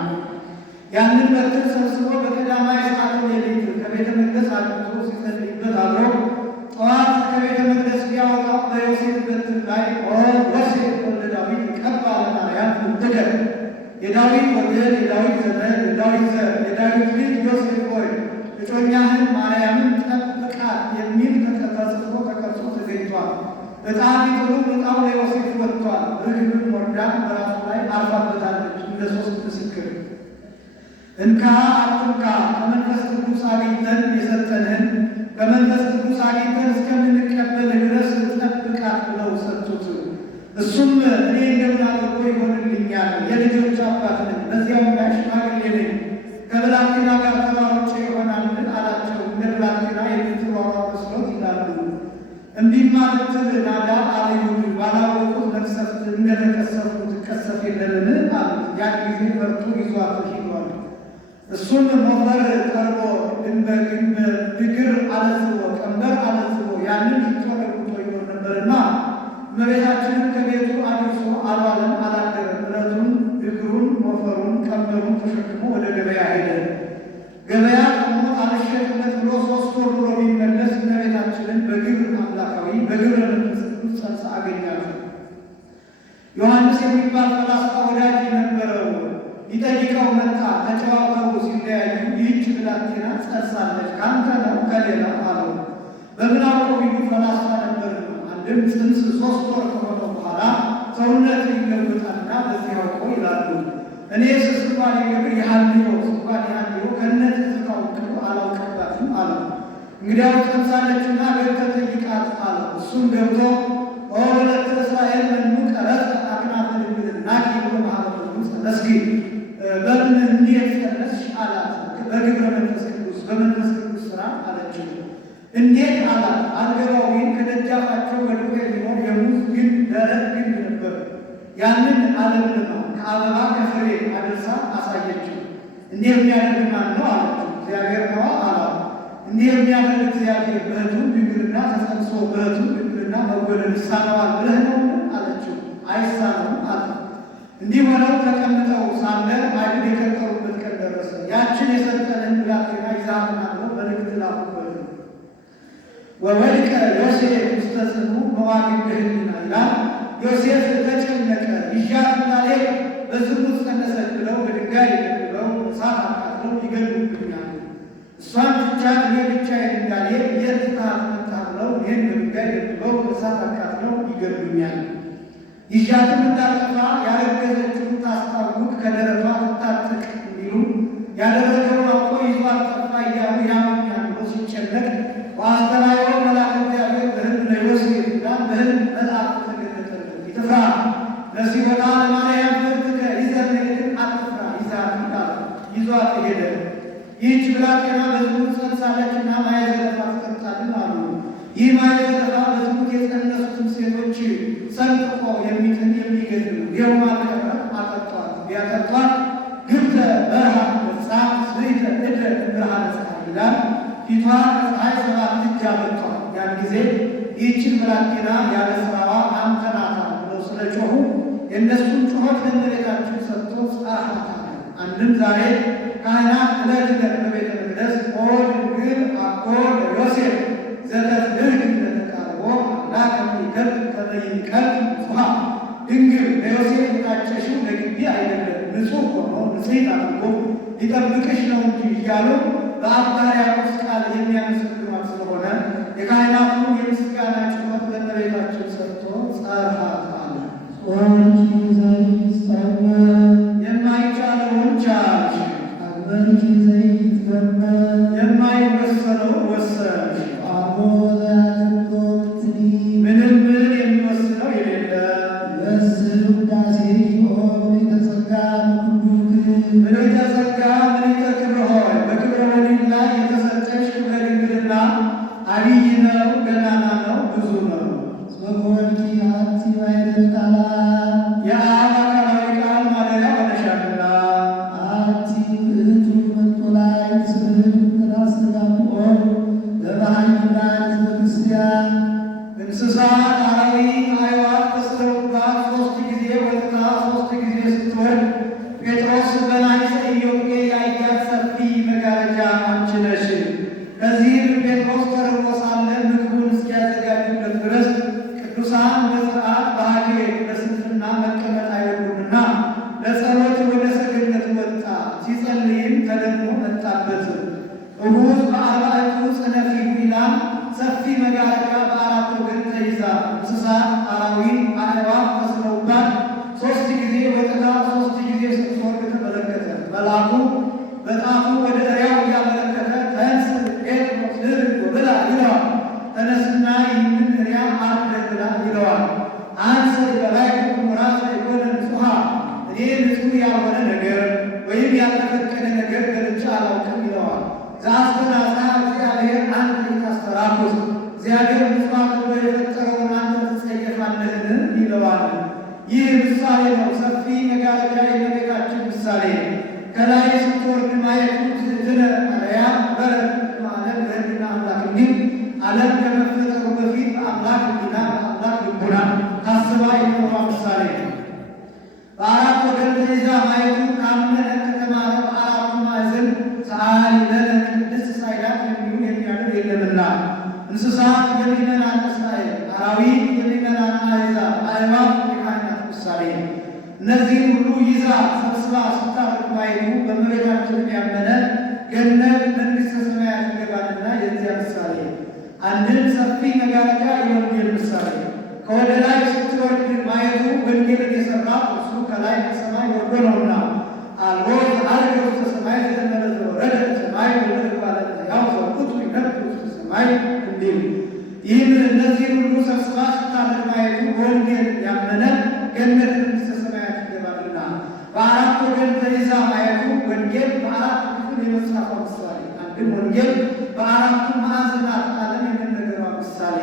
ያንን በትር ሰብስቦ በቀዳማይ ሰዓተ ሌሊት ከቤተ መቅደስ አግብቶ ሲጸልይበት አድሮ ጠዋት ከቤተ መቅደስ ቢያወጣው በዮሴፍ በትር ላይ ዮሴፍ ወልደ ዳዊት ቀባለና ያንተገ የዳዊት ወገን፣ የዳዊት ዘመን፣ የዳዊት ዘር፣ የዳዊት ልጅ ዮሴፍ ሆይ እጮኛህን ማርያምን ጠብቃት የሚል ተጽፎ ተቀርጾ ተገኝቷል። ዕጣ ቢጥሉም ዕጣው ለዮሴፍ ወጥቷል። ርግብም ወርዳ በራሱ ላይ አርፋበታለች እንደ ሦስት ምስክር። እንካ አትንካ ከመንፈስ ቅዱስ አግኝተን የሰጠንህን ከመንፈስ ቅዱስ አግኝተን እስከምንቀበል ድረስ ጠብቃት ብለው ሰጡት። እሱም እኔ እንደምን አድርጎ ይሆንልኛል? የልጆች አባት ነኝ፣ በዚያውም ላይ ሽማግሌ ነኝ። ከብላቴና ጋር ተባሮቼ ይሆናል አላቸው። እንደ ብላቴና የምትሯሯጥ መስሎት ይላሉ። እንዲህማ ብትል ናዳ አልዩን ባላወቁት መቅሰፍት እንደተቀሰፉ ትቀሰፍ የለምን አሉት። ያን ጊዜ ፈርቶ ይዟት ሂዷል። እሱም ሞፈር ቀርቦ ግንበ እግር አለዝቦ ቀንበር አለዝቦ ያንን ሽቶ ለቁቶ ይኖር ነበርና እመቤታችንን ከቤቱ አድርሶ አልዋለም አላደረም። ብረቱን፣ እግሩን፣ ሞፈሩን፣ ቀንበሩን ተሸክሞ ወደ ገበያ ሄደ። ገበያ ቆሞ አልሸጥለት ብሎ 3 ወር ብሎ ቢመለስ እመቤታችንን በግብር አምላካዊ በግብረ መንፈስ ቅዱስ ጸንሳ አገኛት። ዮሐንስ የሚባል ፈላስፋ ወዳጅ ነበረው። ይጠይቀው መጣ። ተጨዋውተው ሲለያዩ ይህች ብላቴና ጸንሳለች፣ ካንተ ነው ከሌላ አለው። በምን አውቀው ቢሉ ፈላስፋ ነበር። አንድም ጽንስ 3 ወር ከሆነ በኋላ ሰውነት ይለወጣልና በዚህ አውቀው ይላሉ። እኔ ስስባን የገብር የሃልዮ ስባን የሃልዮ ከነት ዝታውቅሉ አላውቅባትም አለው። እንግዲያው ጸንሳለችና ገብተህ ጠይቃት አለው። እሱም ገብቶ ወለተ እስራኤል መኑ ቀረጽ አክናፈ ድንግልና ብሎ ማህበሩን መስጊድ በምን እንዴት ጸነስሽ አላት። በግብረ መንፈስ ቅዱስ በመንፈስ ቅዱስ ሥራ አለችው። እንዴት አላት። አልገባው ግን ከደጃፋቸው ወድቆ የሚኖር የሙዝ ግንድ ደረቅ ግንድ ነበር። ያንን አለምልማ ከአበባ ከፍሬ አድርሳ አሳየችው። እንዲህ የሚያደርግ ማን ነው አለችው። እግዚአብሔር ነዋ አላት። እንዲህ የሚያደርግ እግዚአብሔር በእህቱ ድንግልና ተጸንሶ በእህቱ ድንግልና መወለድ ይሳነዋል ብለህ ነው አለችው። አይሳነውም አለ። እንዲህ ሆነው ተቀምጠው ሳለ አይሁድ የቀጠሩበት ቀን ደረሰ። ያችን የሰጠንን ብላቴና ይዛትና ብለው መልእክት ላኩበት። ወወድቀ ዮሴፍ ውስተ ጽኑ መዋግደ ሕሊና ይላል። ዮሴፍ ተጨነቀ። ይዣት እንዳልሄድ በዝሙት ጸነሰች ብለው በድንጋይ ደብድበው እሳት አቃጥለው ይገድሉብኛል። እሷን ትቻት እኔ ብቻዬን እንዳልሄድ የት ትታት መጣ ብለው እኔን በድንጋይ ደብድበው እሳት አቃጥለው ይገድሉኛል። ይዣትም እንዳልጠፋ ያረገዘችውን ታስታውቅ ከደረቷ ትታጠቅ እንዲሉ ያደረገውን አውቆ ይዟት ጠፋ እያሉ ያምኛል ብሎ ሲጨነቅ በአስተራዮ መልአከ እግዚአብሔር በሕልም ለዮሴፍ ይላል። በሕልም መልአክ ተገለጠለት። ይትፍራ ለዚህ ቦታ ለማርያም ፍርትከ ይዘት አትፍራ ይዛት ይላል። ይዟት ሄደ። ይህች ብላቴና በዝሙት ጸንሳለችና ማየ ዘለፋ ትጠጣልን አሉ። ይህ ማየ ዘለፋ በዝሙት የጸነሱትን ሴቶች ሰንጥቆ የሚጥል የሚገድል ይኸው ማልቀረ አጠጧት። ቢያጠጧት ግብተ በረሃ በጻት ስሪተ እደ ብርሃነ ፀሐይ ይላል። ፊቷ ከፀሐይ 7 እጅ አበጧል። ያን ጊዜ ይህችን ብላቴና ያለ ስራዋ አንተ ናት ብለው ስለጮኹ የእነሱን ጩኸት ለእመቤታችን ሰጥቶ ጻፋታል። አንድም ዛሬ ካህናት ዕለት ዕለት በቤተ መቅደስ ኦ ድንግል አኮ ለዮሴፍ ዘተፍልግ ለተቃርቦ አምላክ የሚገብ ከመይቀል ጽሐ ድንግል ለዮሴፍ የታጨሽው ለግቢ አይደለም ንጹሕ ሆኖ ንጽሕት አድርጎ ሊጠብቅሽ ነው እንጂ እያሉ በአባ ሕርያቆስ ቃል የሚያመሰግኗት ስለሆነ የካህናቱን የምስጋና ጩኸት ለእመቤታችን ሰጥቶ ጸርሐታል። የማይቻለውን ቻልሽ፣ የማይወሰነውን ወሰንሽ። ምንም ምን የሚወስነው የሌለ ጸጋ ምልዕተ ክብር ሆይ በክብረ ወሊድ ላይ የተሰጠሽ ክብረ ድንግልና አብይ ነው፣ ገናና ነው፣ ብዙ ነው። ጽፎልኪ አንቲ ባሕረ ቃላ የአብ አካላዊ ቃል ማደሪያ ሆነሻልና አንቲ ውእቱ መንጦላዕት ስብሕት ራስ ሥጋሞን በባሕርይና ሕዝበ ክርስቲያን እንስሳት አራዊት አዕዋፍ ተስለውባት ሦስት ጊዜ ወጥታ ሦስት ጊዜ ስትወርድ ጴጥሮስ በናይሰ ኢዮጴ ያያት ሰፊ መጋረጃ አንቺ ነሽ። ከዚህም ጴጥሮስ ተርቦ ሳለ ምግቡን እስኪያዘጋጁለት ድረስ ቅዱሳን በሥርዓት በሐኬት በስንፍና መቀመጥ አይወዱምና ለጸሎት ወደ ሰገነት ወጣ። ሲጸልይም ተደግሞ መጣበት። እሁድ በአርባዕቱ ጽነፊሁ ይላል። ሰፊ መጋረጃ በአራት ወገን ተይዛ እንስሳት አራዊት አዕዋፍ ተስለውባት ሦስት ጊዜ ወጥታ ሦስት ጊዜ ስትወርድ ተመለከተ። መልአኩ በጣቱ ወደ እሪያው እያመለከተ ተንስ ጴጥሮስ ድርግ ብላ ይለዋል። ተነስና ይህንን እሪያ አርደህ ብላ ይለዋል። አንስ በላዕኩ ራሰ የኮነ ንጹሐ እኔ ንጹሕ ያልሆነ ነገር ወይም ያልተፈቀደ ነገር ገልጬ አላውቅም ይለዋል። ዘአስተናሣ እግዚአብሔር አንተ ታስተራኩስ እግዚአብሔር ንጹሕ አድርጎ የፈጠረውን አንተ ትጸየፋለህን ይለዋል። ይህ ምሳሌ ነው። ሰፊ መጋረጃ የእመቤታችን ምሳሌ ከላይ ስትወርድ ማየቱ ትሕትነ ማርያም በረከት ዓለም በሕሊና አምላክ እንዲል ዓለም ከመፈጠሩ በፊት በአምላክ ሕሊና በአምላክ ልቡና ታስባ የኖሯ ምሳሌ ነው። በአራት ወገን ተይዛ ማየቱ ካመነ ከተማረ በአራቱ ማዕዘን ሰዓሊ ለነ ቅድስት ሳይላት የሚሆን የሚያድር የለምና እንስሳት የሚመናን እስራኤል፣ አራዊት የሚመናን አሕዛብ፣ አዕዋፍ የካህናት ምሳሌ ነው። እነዚህም ሁሉ ይዛ ሰብስባ ስታርቅ ማየቱ በእመቤታችን ያመነ ገነት መንግሥተ ሰማያት ይገባልና የዚያ ምሳሌ ነው። አንድም ሰፊ መጋረጃ የወንጌል ምሳሌ ነው። ከወደ ላይ ስትወርድ ማየቱ ወንጌልን የሠራ እርሱ ከላይ ከሰማይ ወርዶ ነውና አልቦ ዘዐርገ ውስተ ሰማይ ዘእንበለ ዘወረደ እምሰማይ ወለእጓለ እመሕያው ዘውእቱ ይነብር ውስተ ሰማይ እንዲል ይህም እነዚህን ሁሉ ሰብስባ ስታርቅ ማየቱ በወንጌል ያመነ ገነት መንግሥተ ሰማያት ይገባልና በአራት ወገን ተይዛ ማየቱ ወንጌል በአራት ክፍል የመጽሐፏ ምሳሌ፣ አንድም ወንጌል በአራቱ ማዕዘናት ዓለም የመነገሯ ምሳሌ፣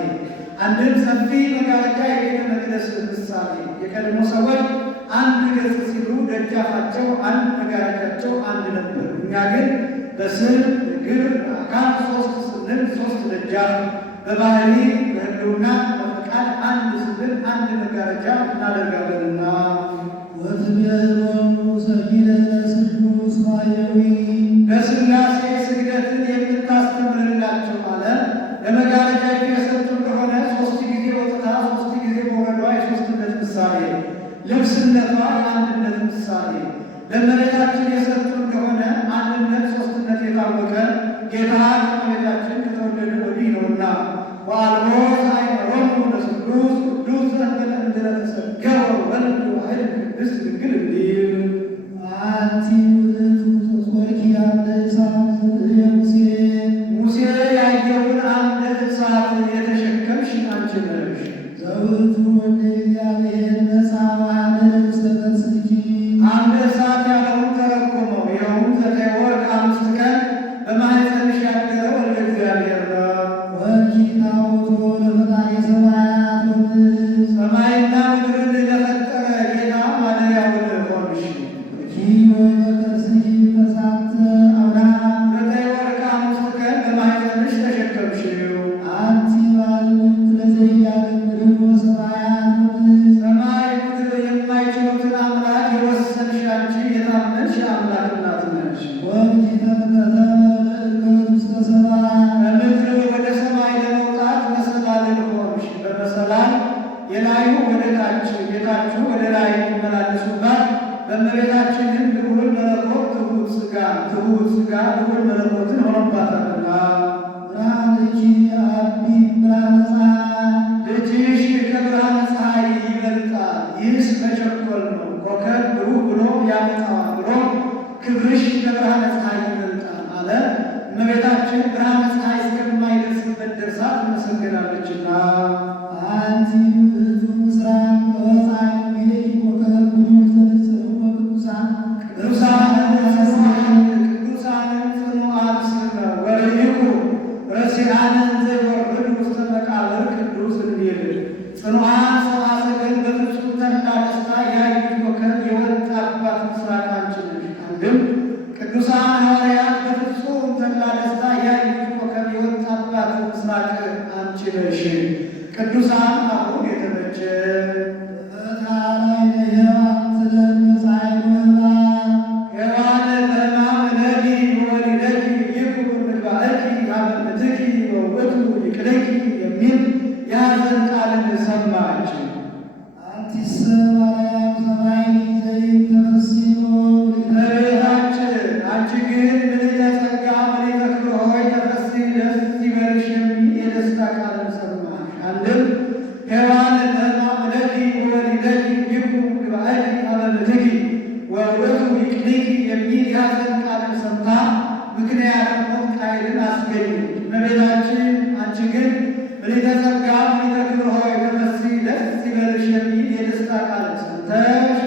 አንድም ሰፊ መጋረጃ የቤተ መቅደስ ምሳሌ። የቀድሞ ሰዎች አንድ ገጽ ሲሉ ደጃፋቸው አንድ መጋረጃቸው አንድ ነበር። እኛ ግን በስም በግብር በአካል ሦስት ስንል ሦስት ደጃፍ በባህሪ በሕልውና በፈቃድ አንድ ስንል አንድ መጋረጃ እናደርጋለንና ወትቤሎሙ ሰጊደ ለስሉስ ማየዊ ለሥላሴ ስግደትን የምታስተምርላቸው አለ። ለመጋረጃ የሰጡ እንደሆነ ሦስት ጊዜ ወጥታ ሦስት ጊዜ መውረዷ የሦስትነት ምሳሌ፣ ልብስነቷ የአንድነት ምሳሌ። ለእመቤታችን የሰጡ እንደሆነ አንድነት ሦስትነት የታወቀ ጌታ ከእመቤታችን ከተወለደ ወዲህ ነውና ወአልቦ ዘአይመሮሙ ለስሉስ ቅዱስ ዘእንበለ እንድረ ተሰገወ ወልድ ዋሕድ ቅድስት ድንግል እንዲል አንቲ ውእቱ ዘጾርኪ አምደ እሳት የሙሴ ሙሴ ያየውን አምደ እሳት የተሸከምሽ አንቺ ነሽ። ዘውእቱ ወልደ እግዚአብሔር መጻብዐነ ውስተ ገጽኪ አምደ እሳት ያለውን ተረጎመው። ይኸውም 9 ወር ከ5 ቀን በማኅፀንሽ ያደረ ወልደ እግዚአብሔር ነው። ወርኪ ታቦቶ ለፈጣሪ ሰማያት ወምድር ሰማይና ምድርን ለፈጠረ ጌታ ማደሪያው ሆንሽ። ኪዮ በከርስኪ ተሳተ አብርሃም 9 ወር ከ5 ቀን በማኅፀንሽ ተሸከምሽው። አንቲ ባልሙት ለዘኢያገምርዎ ሰማያት ወምድር ሰማይ ምድር የማይችሉትን አምላክ የወሰንሽ አንቺ የታመንሽ አምላክ እናት ነሽ። ወርኪ ተምከተመ ለእልገት ውስተ ሰማይ ከምድር ወደ ሰማይ ለመውጣት መሰላልን ሆንሽ። በመሰላል የላዩ ወደ ታች የታቹ ወደ ላይ የሚመላለሱባት በእመቤታችንም ልዑል መለኮት ትሑት ሥጋ ልዑል መለኮትን ሆኖባታልና ብርሃንኪ አቢ ብርሃነ ፀሐይ ልጅሽ ከብርሃነ ፀሐይ ይበልጣል። ይህስ መቸኮል ነው። ኮከብ ብሩህ ብሎ ያመጣዋል ብሎ ክብርሽ ከብርሃነ ፀሐይ ይበልጣል አለ። እመቤታችን ብርሃነ ፀሐይ እስከማይደርስበት ደርሳ ትመሰገናለችና አንቲ ውእቱ ምስራቅ ወፀሐይ ጊዜ ኮከብ ብሩህ ዘንጽሕዎ ቅዱሳን ቅዱሳን አንድም ቅዱሳን ሐዋርያት በፍጹም ተድላ ደስታ ያዩት ኮከብ የወጣባት ምስራቅ አንቺ ነሽ። ቅዱሳን አሁን የተመቸ ላይ ለሔዋን ስለምፀሐይ ወባ ሔዋን በሕማም እለኪ ወወሊደኪ ይኩን ምግባእኪ ሀበምትኪ ወውእቱ ይቅደኪ የሚል የሐዘን ቃልን ሰማች። አንቲስ ማርያም ሰማይ ዘይት ተፈሥሒ እመቤታችን አንቺ ግን ምልዕተ ጸጋ ምልዕተ ክብር ሆይ ተፈሥሒ ደስ ይበልሽ የሚል የደስታ ቃልን ሰማሽ። አንድም ሔዋን በሕማም እለኪ ወወሊደኪ ይኩን ምግባእኪ ሀበምትኪ ወውእቱ ይቅድኪ የሚል የሐዘን ቃልን ሰምታ ምክንያተ ሞት ቃየልን አስገኘች። እመቤታችን አንቺ ግን ምልዕተ ጸጋ ምልዕተ ክብር ሆይ ተፈሥሒ ደስ ይበልሽ የሚል የደስታ ቃልን ሰምተሽ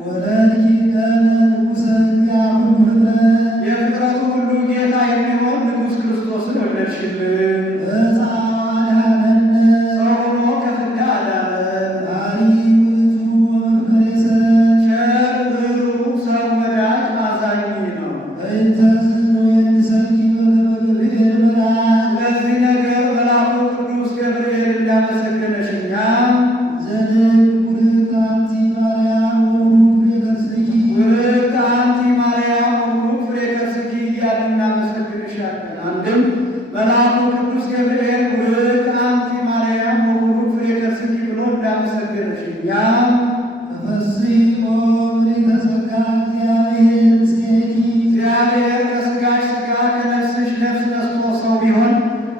ወለድኪ ለነ ንጉሠ ዚአሁ ፍጥረት የፍጥረቱ ሁሉ ጌታ የሚሆን ንጉሥ ክርስቶስን ወለድሽልን። ዕፀ አድኀነነ ሰው ሆኖ ከፍዳ አዳነን። አሪ ውእቱ ወመፍቀሬ ሰብእ ቸር ርኅሩኅ ሰው ወዳጅ አዛኝ ነው። በእንተ ዝንወድሰኪ በከመ ገብርኤል መልአክ ስለዚህ ነገር መልአኩ ቅዱስ ገብርኤል እንዳመሰገነሽ እኛም ዘንድ ውእቱ አንቲ ማርያም ወቡሩክ ፍሬ ከርሥኪ ውእቱ አንቲ ማርያም ወቡሩክ ፍሬ ከርሥኪ እያልን እናመሰግንሻለን። አንድም መልአኩ ቅዱስ ገብርኤል ውእቱ አንቲ ማርያም ወቡሩክ ፍሬ ከርሥኪ ብሎ እንዳመሰገነሽ እኛም ተፈሥሒ ኦ ምልዕተ ጸጋ እግዚአብሔር ምስሌኪ እግዚአብሔር ከሥጋሽ ሥጋ ከነፍስሽ ነፍስ ነስቶ ሰው ቢሆን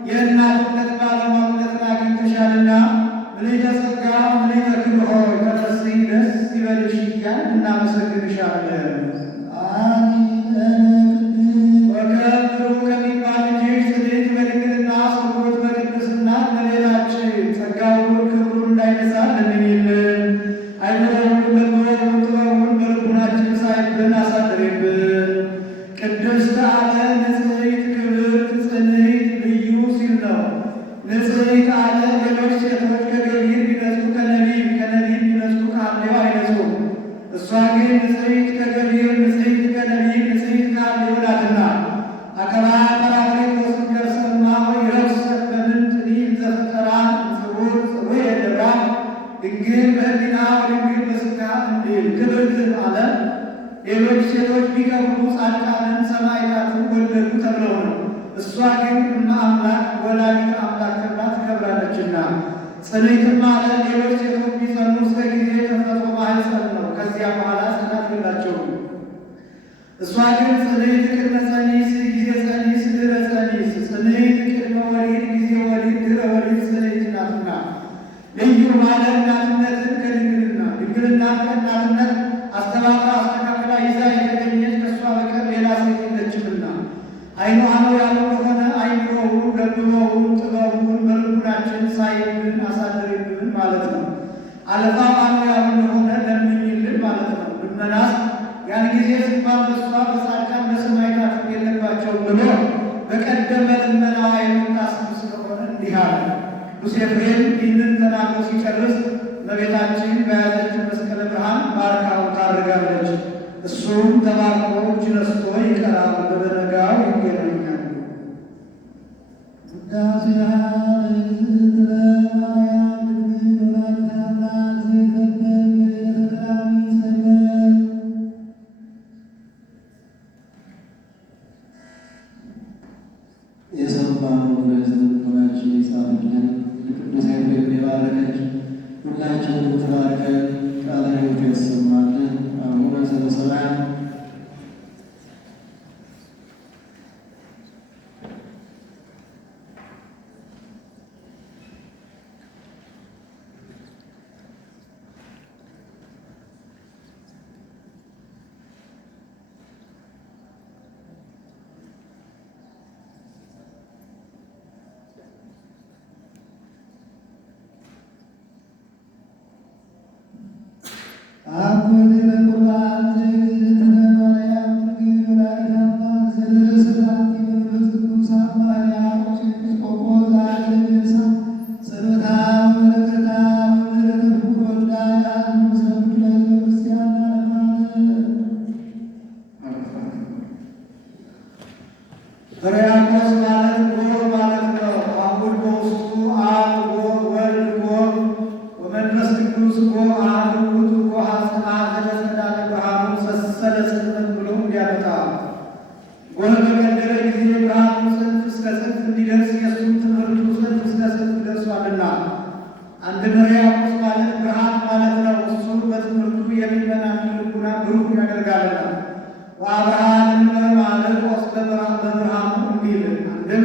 የእናትነት ባለሟልነትን አግኝተሻልና ምልዕተ ጸጋ ምልዕተ ክብር ሆይ ተፈሥሒ ደስ ይበልሽ እያልን እናመሰግንሻለን። አኒ ለነ ቅድስት ወከብሩ ከሚባል ልጅሽ ጽድቅ በድንግልና ስርጉት በቅድስና እመቤታችን ጸጋውን ክብሩን እንዳይነሳ ለምኝልን። አይምሮውን በጎውን ጥበቡን በልቡናችን ሳይብን አሳድሪብን። ቅድስት አለ ንጽሕት ክብርት ጽንዕት ልዩ ሲል ነው። ንጽሕት አለ ሌሎች ሴቶች ከገቢር ቢነጹ ከነቢብ ቢነጹ ከሐሌው አይነጹም። እሷ ግን ንጽሕት ከገቢር ንጽሕት ከነቢብ ንጽሕት ከሐሌው ናትና። አከራ ጰራቅሊጦስን ከርሰማ ይረክሰት በምንትኒ ዘፈጠራ ጽሩር ጽሩዕ የደብራ ድንግል በሕሊና ወድንግል በሥጋ እንዲል ክብርት አለ ሌሎች ሴቶች ቢከብሩ ጻድቃንን ሰማዕታትን ወለዱ ተብለው ነው። እሷ ግን እመ አምላክ ወላዲተ አምላክ ተብላ ትከብራለችና። ጽንዕትም አለ ሌሎች ሴቶች ቢጸኑ እስከ ጊዜ ተፈጥሮ ማኅፀን ነው። ከዚያ በኋላ ጽናት የላቸውም። እሷ ግን ጽንዕት ቅድመ ጸኒስ ጊዜ ጸኒስ ድኅረ ጸኒስ ጽንዕት ቅድመ ወሊድ ጊዜ ወሊድ ድኅረ ወሊድ ጽንዕት ናትና። ልዩ ባለ እናትነትን ከድንግልና ድንግልናን ከእናትነት አስተባብራ አስተካክላ ይዛ የተገኘች ከእሷ በቀር ሌላ ሴት የለችምና። አይኗ ነው ያለው ለሆነ አይምሮውን ለብበውን ጥበቡን በልቡናችን ሳይብን አሳድሪብን ማለት ነው። አልፋ ማኖ ያሉ ለሆነ ለምኝልን ማለት ነው። ልመናስ ያን ጊዜ ሲባል በእሷ በጻድቃን በሰማዕታት የለባቸውም ብሎ በቀደመ ልመናዋ የምታስብ ስለሆነ እንዲህ አለ። ቅዱስ ኤፍሬም ይህንን ተናግሮ ሲጨርስ እመቤታችን በያዘችን መስቀለ ብርሃን ባርካው ታርጋለች። እሱም ተባርኮ እጅ ነስቶ ይቀራል። በበነጋው ይገናኛሉ። ውዳሴሃ ለእግዝእትነ ማርያም ድንግል ወላዲተ አምላክ ዘይከበብ በቤተ ቀዳሚት ሰንበት የሰማነውን በልቡናችን ይጻፍልን። ቅዱስ ኤፍሬም የባረከች ሁላችንም ትባርከን፣ ቃለ ሕይወት ያሰማልን። አቡነ ዘበሰማያት ሕርያቆስ ማለት ጎህ ማለት ነው። አሁን በውስጡ አብ ጎህ፣ ወልድ ጎህ ወመንፈስ ቅዱስ ጎህ አሐዱ ውእቱ ጎህ አዘለ ጸዳለ ብርሃኑ ሰሰለ ጽልመት ብሎ እንዲያመጣ ጎህ በቀደረ ጊዜ ብርሃኑ ጽንፍ እስከ ጽንፍ እንዲደርስ የእሱም ትምህርቱ ጽንፍ እስከ ጽንፍ ደርሷልና። አንድም ሕርያቆስ ማለት ብርሃን ማለት ነው። እሱ በትምህርቱ የሚመናን ልቡና ብሩህ ያደርጋልና። ወአብርሃም ማርቆስ በብርሃኑ እንዲል አንድም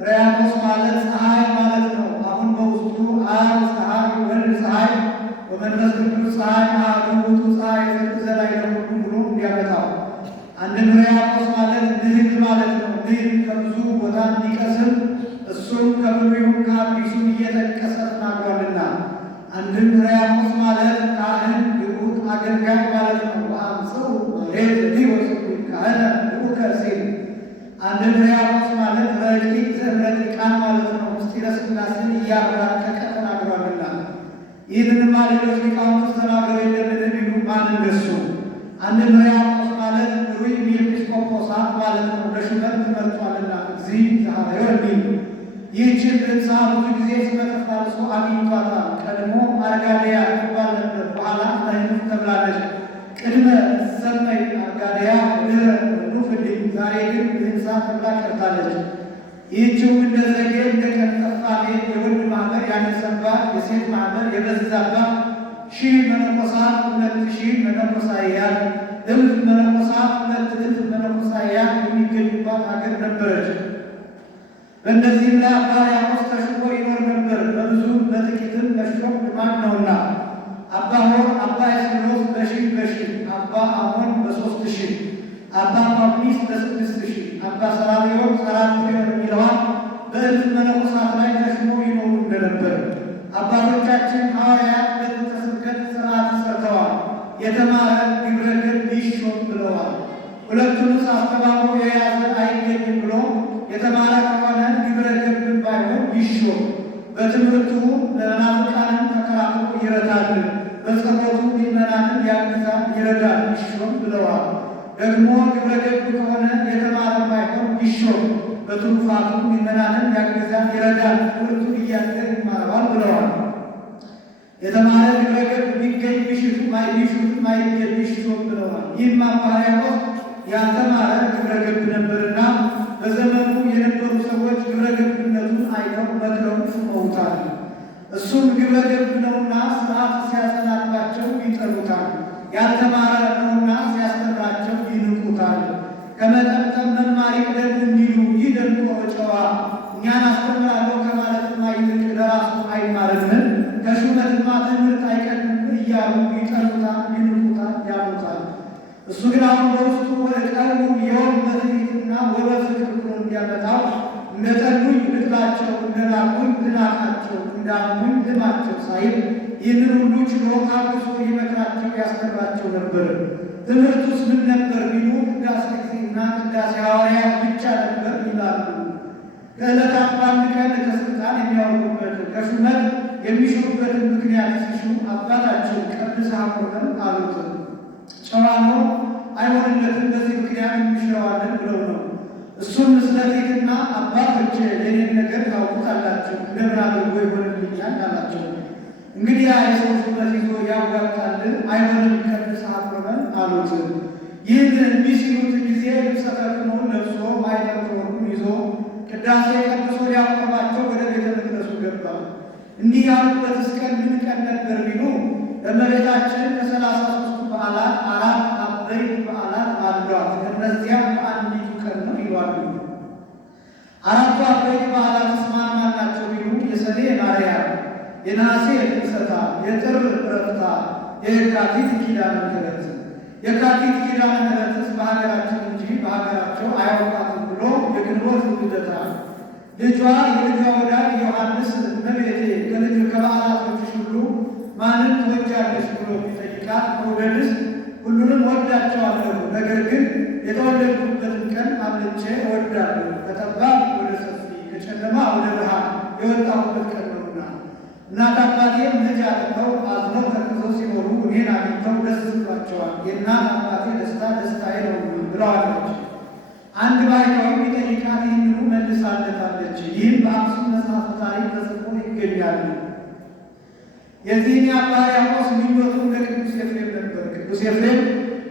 ሕርያቆስ ማለት ፀሐይ ማለት ነው። አሁን በውስጡ አብ ፀሐይ፣ ወልድ ፀሐይ ወመንፈስ ቅዱስ ፀሐይ አሐዱ ውእቱ ፀሐይ ዘላዕለ ኩሉ ብሎ እንዲያመጣው። አንድም ሕርያቆስ ማለት ንህብ ማለት ነው። ንህብ ከብዙ ቦታ እንዲቀስም እሱም ከብሉይም ከአዲሱም እየጠቀሰ ተናግሯልና። አንድም ሕርያቆስ ማለት ካህን፣ ልዑክ፣ አገልጋይ ማለት ነው። ወአምጽኡ ማኅሌተ ዲዮስቆ ካህነ ልዑከ ሲል። አንድም ሕርያቆስ ማለት ረቂቅ ዘእምረቂቃን ማለት ነው። ምስጢረ ሥላሴን እያራቀቀ ተናግሯልና። ይህንንማ ሌሎች ሊቃውንት ተናግረው የለምን ቢሉ ማን እንደሱ። አንድም ሕርያቆስ ማለት ሩይ ኤጲስቆጶሳት ማለት ነው። በሹመት ተመርጧልና እግዚእ ዘኀበዮ እንዲል። ይህችን ሕንፃ ብዙ ጊዜ ስመ ተፋልሶ አግኝቷታል። ቀድሞ አርጋዴያ ትባል ነበር፣ በኋላ ናይኑፍ ተብላለች። ቅድመ ሰመይ አርጋዴያ ድኅረ ኑፍ እንዲል። ዛሬ ግን ሕንፃ ተብላ ቀርታለች። ይህችው እንደ ዘጌ እንደ ቀልጠፋ ቤት የወንድ ማኅበር ያነሰባት የሴት ማኅበር የበዛባት 1000 መነኮሳት 2000 መነኮሳውያን እልፍ መነኮሳት 2000 መነኮሳውያን የሚገኙባት ሀገር ነበረች። በእነዚህም ላይ አባ ሕርያቆስ ተሹሞ ይኖር ነበር። በብዙ በጥቂትም መሾም ልማድ ነውና። አባ ሆር፣ አባ ኤስድሮስ በ1000 አባ አሞን በ3000 አባ ጳኩሚስ በ6000 አባ ሰራብዮን ሰራብዮን የሚለዋል በእልፍ መነኮሳት ላይ ተሹሞ ይኖሩ እንደነበር አባቶቻችን ሐዋርያት በጥንተ ስብከት ሥርዓት ሰርተዋል። የተማረ ግብረ ገብ ይሾም ብለዋል። ሁለቱንስ አስተባብሮ የያዘ አይገኝም ብሎ የተማረ ከሆነ ግብረ ገብም ባይሆን ይሾም። በትምህርቱ መናፍቃንን ተከራክሮ ይረዳል፣ በጸሎቱ ምዕመናንን ያግዛል፣ ይረዳል፣ ይሾም ብለዋል። ደግሞ ግብረ ገብ ከሆነ የተማረ ባይሆን ይሾም፣ በትሩፋቱ ምዕመናንን ያግዛል፣ ይረዳል፣ ትምህርቱን እያደረ ይማረዋል ብለዋል። የተማረ ግብረ ገብ ቢገኝ ቢሹት ማይገኝ ይሾም ብለዋል። ይህም አባ ሕርያቆስ ያልተማረ ግብረ ገብ ነበርና በዘመኑ የነበሩ ሰዎች ግብረ ገብነቱን አይተው መክረው ሹመውታል። እሱም ግብረ ገብ ነውና ሥርዓት ሲያጸናባቸው ይጠሉታል። ያልተማረ ነውና ሲያስተምራቸው ይንቁታል። ከመጠምጠም መማር ይቅደም እንዲሉ ይህ ደግሞ ጨዋ እኛን አስተምራለሁ ከማለትማ ይልቅ ለራሱ አይማርምን? ከሹመትማ ትምህርት አይቀድም እያሉ ይጠሉታል፣ ይንቁታል፣ ያሉታል። እሱ ግን አሁን በውስጡ ወደ ቀልቡ የወም በትዕቢትና ወበፍቅር ብሎ እንዲያመጣው እንደ ጠሉኝ ልጥላቸው፣ እንደ ናቁኝ ልናቃቸው፣ እንዳሙኝ ልማቸው ሳይል ይህንን ሁሉ ችሎ ታግሶ ይመክራቸው ያስተምራቸው ነበር። ትምህርቱስ ምን ነበር ቢሉ ቅዳሴ ጊዜና ቅዳሴ ሐዋርያት ብቻ ነበር ይላሉ። ከዕለታት በአንድ ቀን ከስልጣን የሚያወርዱበት ከሹመት የሚሾሙበትን ምክንያት ሲሹ አባታችን ቀድስ አቆመን አሉት። ጨዋ ነው አይሆንለትም፣ በዚህ ምክንያት እንሽረዋለን ብለው ነው። እሱም ስለቴትና አባቶች የኔን ነገር ታውቁታላችሁ፣ እንደምን አድርጎ ይሆንልኛል አላቸው። እንግዲህ የሰው ሹመት ይዞ ያዋጣል አይሆንም፣ ቀድስ አቆመን አሉት። ይህን እንዲህ ሲሉት ጊዜ ልብሰ ተክህኖን ለብሶ ማኅተመ ወርቁን ይዞ ቅዳሴ ቀድሶ ሊያቆማቸው ወደ ቤተ መቅደሱ ገባ። እንዲህ ያሉበትስ ቀን ምን ቀን ነበር ቢሉ እመቤታችን ከ33ቱ በዓላት 4 አበይት በዓላት አሏት። ከእነዚያም በአንዲቱ ቀን ነው ይሏሉ። 4ቱ አበይት በዓላትስ ማን ማን ናቸው ቢሉ የሰኔ ማርያም፣ የነሐሴ ፍልሰታ፣ የጥር ዕረፍታ፣ የየካቲት ኪዳነ ምሕረት። የካቲት ኪዳነ ምሕረትስ በሀገራችን እንጂ በሀገራቸው አያውቃትም ብሎ የግንቦት ልደታ ልጇ የልጇ ወዳጅ ዮሐንስ እመቤቴ ከልጅ ከበዓላቶችሽ ሁሉ ማንን ትወጃለሽ ብሎ ቢጠይቃት መውደድስ ሁሉንም ወዳቸዋለሁ፣ ነገር ግን የተወለድኩበትን ቀን አብልጬ እወዳለሁ፣ ከጠባብ ወደ ሰፊ ከጨለማ ወደ ብርሃን የወጣሁበት ቀን ነውና። እናት አባቴም ልጅ አጥተው አዝነው ተክዘው ሲኖሩ እኔን አግኝተው ደስ ብሏቸዋል። የእናት አባቴ ደስታ ደስታዬ ነው ብለዋለች። አንድ ባሕታዊ ቢጠይቃት መልሳለታለች። ይህም በአክሱም መጽሐፍ ታሪክ ተጽፎ ይገኛል። የዚህን የአባ ሕርያቆስ ምኞቱ ለቅዱስ ኤፍሬም ነበር። ቅዱስ ኤፍሬም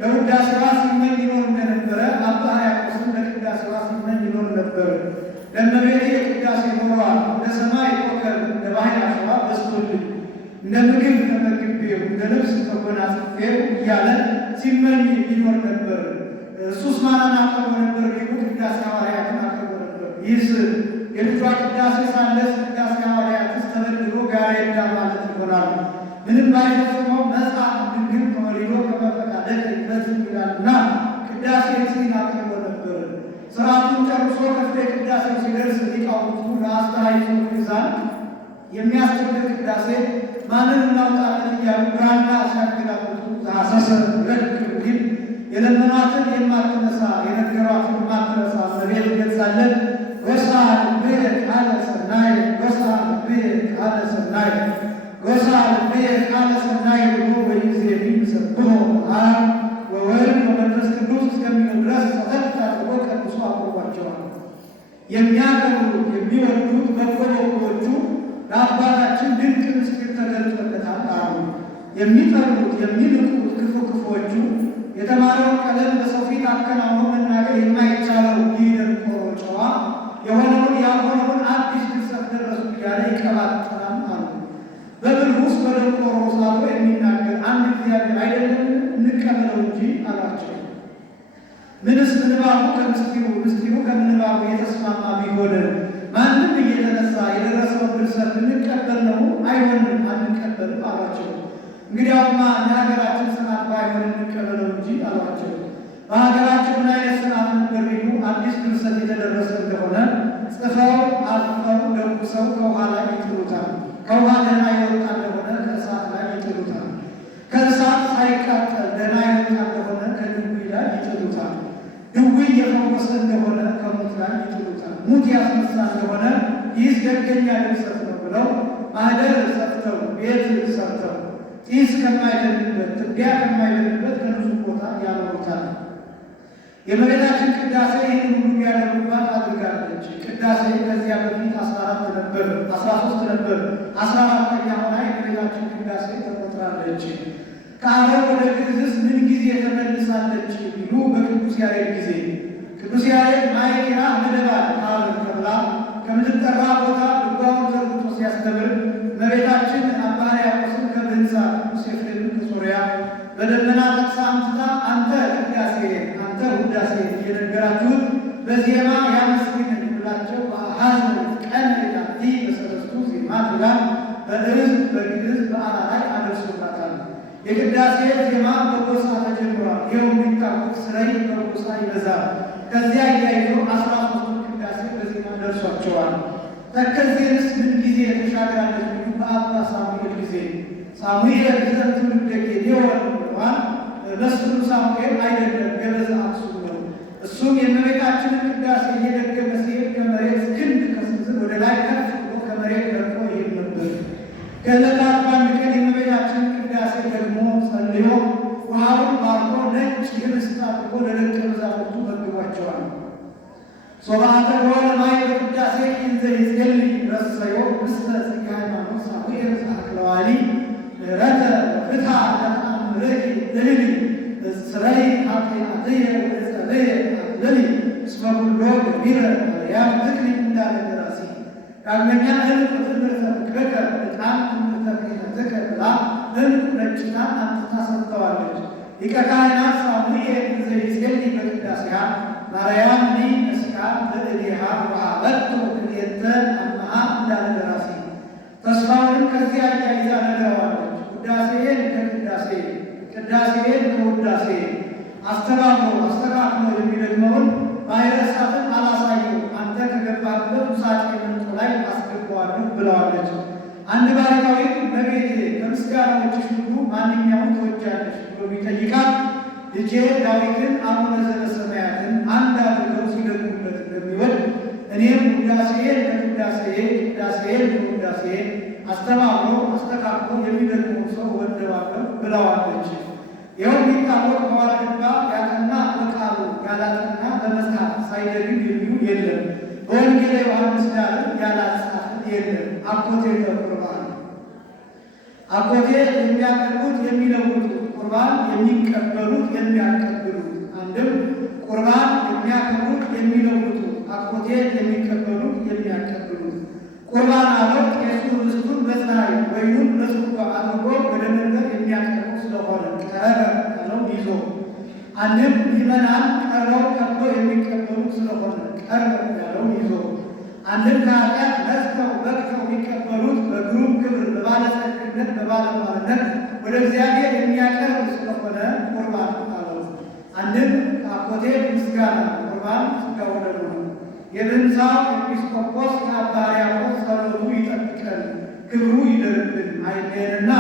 ለውዳሴዋ ሲመኝ ይኖር እንደነበረ አባ ሕርያቆስም ለቅዳሴዋ ሲመኝ ይኖር ነበር። ለእመቤቴ የቅዳሴ ኖሯ እንደ ሰማይ ኮከብ እንደ ባሕር አሸዋ በዝቶልኝ እንደ ምግብ ተመግቤው እንደ ልብስ ተጎናጽፌው እያለ ሲመኝ ይኖር ነበር። እሱስ ማንን አቅርቦ ነበር? ቢሉ ቅዳሴ ሐዋርያትን አቅርቦ ነበር። ይህስ የልጇ ቅዳሴ ሳለስ ቅዳሴ ሐዋርያትስ ተበድሎ ጋር የዳ ማለት ይሆናል። ምንም ባይፈጽመው መጽሐፍ ድንግል ተወሊዶ ከመፈቃደቅ ይፈጽም ይላልና ቅዳሴ ሲን አቅርቦ ነበር። ስርዓቱን ጨርሶ ከፍሬ ቅዳሴው ሲደርስ ሊቃውንቱ ለአስተሐይቶ ግዛን የሚያስቸግር ቅዳሴ ማንን እናውጣለን እያሉ ብራና ሲያገላብጡ ዛሰሰ ረድ እንዲል የለመኗትን የማትነሳ የነገሯትን የማትረሳ እመቤት ገልጻለን። ጎሳ ልብየ ቃለ ሰናይ ጎሳ ልብየ ቃለ ሰናይ ጎሳ ልብየ ቃለ ሰናይ ብሎ በጊዜ የሚሰብሆ አብ ወወልድ ወመንፈስ ቅዱስ እስከሚለው ድረስ ሰተት አድርጎ ቀድሶ አቅርቧቸዋል። የሚያከብሩት የሚወዱት በጎ በጎዎቹ ለአባታችን ድንቅ ምስጢር ተገልጦለታል አሉ። የሚጠሉት የሚንቁት ክፉ ክፉዎቹ የተማረውን ቀለም በሰው ፊት አከናውኖ መናገር የማይቻለው ይህ ደንቆሮ ጨዋ የሆነውን ያልሆነውን አዲስ ድርሰት ደረሱ እያለ ይቀባጥራል አሉ። በብልህ ውስጥ በደንቆሮ ሳቶ የሚናገር አንድ እግዚአብሔር አይደለም እንቀበለው እንጂ አሏቸው። ምንስ ምንባቡ ከምስጢሩ ምስጢሩ ከምንባቡ የተስማማ ቢሆን ማንም እየተነሳ የደረሰውን ድርሰት እንቀበል ነው? አይሆንም፣ አንቀበልም አሏቸው። እንግዲያውማ የሀገራችን ስርዓት ባይሆን እንቀበለው እንጂ አሏቸው። በሀገራችን ምን አይነት ስርዓት ነበር ቢሉ አዲስ ድርሰት የተደረሰ እንደሆነ ጽፈው አልፈው ለኩሰው ከውሃ ላይ ይጥሉታል። ከውሃ ደህና የወጣ እንደሆነ ከእሳት ላይ ይጥሉታል። ከእሳት ሳይቃጠል ደህና የወጣ እንደሆነ ከድውይ ላይ ይጥሉታል። ድውይ የፈወሰ እንደሆነ ከሙት ላይ ይጥሉታል። ሙት ያስነሳ እንደሆነ ይህ ደገኛ ድርሰት ነው ብለው ማህደር ሰፍተው ቤት ሰርተው ጢስ ከማይደንበት ትቢያ ከማይደንበት ከንጹህ ቦታ ያኖሩታል። የእመቤታችን ቅዳሴ ይህን ሁሉ ያደርጉባት አድርጋለች። ቅዳሴ ከዚያ በፊት 14 ነበር፣ 13 ነበር። 14ኛ ሆና የእመቤታችን ቅዳሴ ተቆጥራለች። ከአረብ ወደ ግዕዝስ ምን ጊዜ ተመልሳለች ቢሉ በቅዱስ ያሬድ ጊዜ። ቅዱስ ያሬድ ማይኪራ መደባል አብር ተብላ ከምትጠራ ቦታ ድጓውን ዘርግቶ ሲያስተምር እመቤታችን አባ ሕርያቆስን ከብህንሳ ቅዱስ ኤፍሬምን ከሶርያ በደመና ጠቅሳ አምጥታ አንተ ቅዳሴ አንተ ውዳሴ እየነገራችሁት በዜማ ያመስግን ብላቸው በአሃዝ ቀን ላቲ በሰለስቱ ዜማ ብላ በርዕዝ በግዕዝ በአራራይ አደርሶታል። የቅዳሴ ዜማ በጎሳ ተጀምሯል። ይኸው የሚታወቅ ስረይ በጎሳ ይበዛል። ከዚያ እያይዞ 13ቱ ቅዳሴ በዜማ ደርሷቸዋል። ተከዜንስ ምን ጊዜ ተሻግራለች ቢሉ በአባ ሳሙኤል ጊዜ። ሳሙኤል ዘትውልደ ጌዴዎን ብለዋል። መስፍኑ ሳሙኤል አይደለም፣ ገበዘ አክሱም ነው። እሱም የእመቤታችንን ቅዳሴ እየደገመ ሲሄድ ከመሬት ክንድ ከስንዝር ወደ ላይ ከፍ ብሎ ከመሬት ደርቆ ይሄድ ነበር። ከዕለታት በአንድ ቀን የእመቤታችንን ቅዳሴ ደግሞ ጸልዮ ውሃውን ባርኮ ነጭ ህብስት አድርጎ ለደቀ መዛሙርቱ መግቧቸዋል። ሶባተ በሆነ ማይ በቅዳሴ እንዘ ይጼልይ ረሰዮ ምስለ ጽጌ ሃይማኖት ሳሙኤል ዘአክለዋሊ ምሕረተ ፍትሐ ለተአምርኪ እህሊ ስረይ ኃጢአትየ ወዕፀብየ አቅልሊ እስመ ኩሎ ገቢረ ማርያም ትክሊ እንዳለ ደራሲ። ዳግመኛ እንቁ ትምህርተ ፍቅርከ ዕጣን ትምህርተ ክህነትከ ብላ እንቁ ነጭ ዕጣን አምጥታ ሰጥተዋለች። ሊቀ ካህናት ሳሙኤል እንዘ ይጼልይ በቅዳሴሃ ማርያምኒ መስቃ በእዴሃ ወሀበቶ ክልኤተ አምሃ እንዳለ ደራሲ። ተስፋውንም ከዚያ እያይዛ ነግረዋለች። ውዳሴዬን ከቅዳሴ ቅዳሴዬን ከውዳሴ አስተባብሮ አስተካክሎ የሚደግመውን ባሕረ እሳትን አላሳየው አንተ ከገባህበት ውሳጤ ምንጭ ላይ አስገባዋለሁ ብለዋለች። አንድ ባሕታዊም በቤቴ ከምስጋናዎችሽ ሁሉ ማንኛውን ትወጃለሽ ብሎ ቢጠይቃት ልጄ ዳዊትን አቡነ ዘበሰማያትን አንድ አድርገው ሲደግሙለት እንደሚወድ እኔም ውዳሴዬን ከቅዳሴዬ ቅዳሴዬን ከውዳሴዬ አስተባብሮ አስተካክሎ የሚደግሙ ሰው ወደዋለሁ ብለዋለች። ይኸው የሚታወቅ በዋልድባ ያጠና በቃሉ ያላጠና በመጽሐፍ ሳይደግም የሚሉ የለም። በወንጌለ ዮሐንስ ዳርም ያላጻፈ የለም። አኮቴተ ቁርባን አኮቴት የሚያቀርቡት የሚለውጡት፣ ቁርባን የሚቀበሉት የሚያቀብሉት። አንድም ቁርባን የሚያከብሩት የሚለውጡት፣ አኮቴት የሚቀበሉት የሚያቀብሉት። ቁርባን አለው ቄሱ ኅብስቱን በፀሐይ ወይኑን በጽዋ አድርጎ ወደ መንበር የሚያቀርቡ ስለሆነ ቀረበ ያለው ይዞ። አንድም ምዕመናን ቀርበው ከቦ የሚቀበሉ ስለሆነ ቀረበ ያለው ይዞ። አንድም ከኃጢአት ነጽተው በቅተው የሚቀበሉት በግሩም ክብር በባለጸግነት በባለሟልነት ወደ እግዚአብሔር የሚያቀርብ ስለሆነ ቁርባን አለው። አንድም ከአኮቴት ምስጋና ቁርባን ሥጋው ደሙ ነው። የብንሳው ኤጲስቆጶስ የአባ ሕርያቆስ ጸሎቱ ይጠብቀን ክብሩ ይደርብን አይለየንና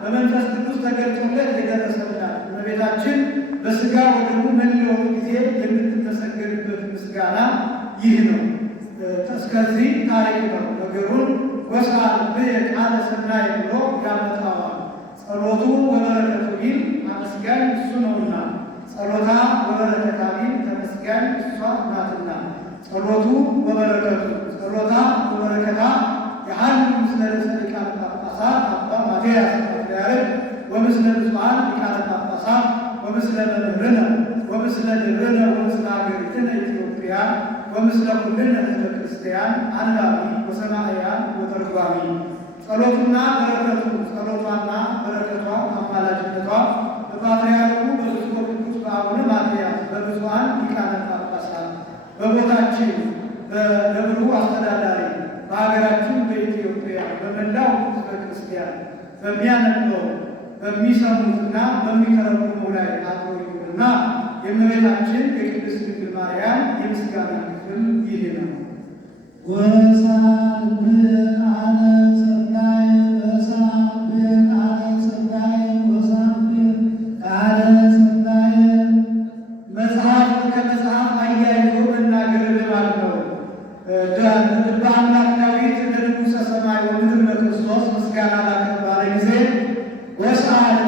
በመንፈስ ቅዱስ ተገልጦለት የደረሰላት እመቤታችን በሥጋ ወደሙ መለወጥ ጊዜ የምትመሰገንበት ምስጋና ይህ ነው። እስከዚህ ታሪክ ነው። ነገሩን ወስብሐት ቃለ ሠናይ ብሎ ያመጣዋል። ጸሎቱ ወበረከቱ ቢል አመስጋኝ እሱ ነውና፣ ጸሎታ ወበረከታ ቢል ተመስጋኝ እሷ ናትና። ጸሎቱ ወበረከቱ ጸሎታ ወበረከታ የሐሉ ምስለ ርእሰ ሊቃነ ጳጳሳት አባ ማትያስ ፓትርያርክ ወምስለ ብፁዓን ሊቃነ ጳጳሳት ወምስለ መምህርነ ወምስለ ደብርነ ወምስለ ሀገሪትነ ኢትዮጵያ ወምስለ ኩልነ ሕዝበ ክርስቲያን አንባቢ ወሰማዕያን ወተርጓሚ። ጸሎቱና በረከቱ ጸሎቷና በረከቷ አማላጅነቷ በፓትርያርኩ በብፁዕ ቅዱስ በአቡነ ማትያስ በብፁዓን ሊቃነ ጳጳሳት በቦታችን በደብሩ አስተዳዳሪ በሀገራችን በኢትዮጵያ በመላው ሕዝበ ክርስቲያን በሚያነበው በሚሰሙትና በሚተረጉሙ ላይ አድሮ ይሁንና የእመቤታችን የቅድስት ድንግል ማርያም የምስጋና ክፍል ይህ ነው። መጽሐፍ ከመጽሐፍ አያይዞ መናገር ልማድ ነው። በአምላክ ዳዊት ለንጉሠ ሰማይ ወምድር ለክርስቶስ ምስጋና ላቀረበ ባለ ጊዜ ወስብሐት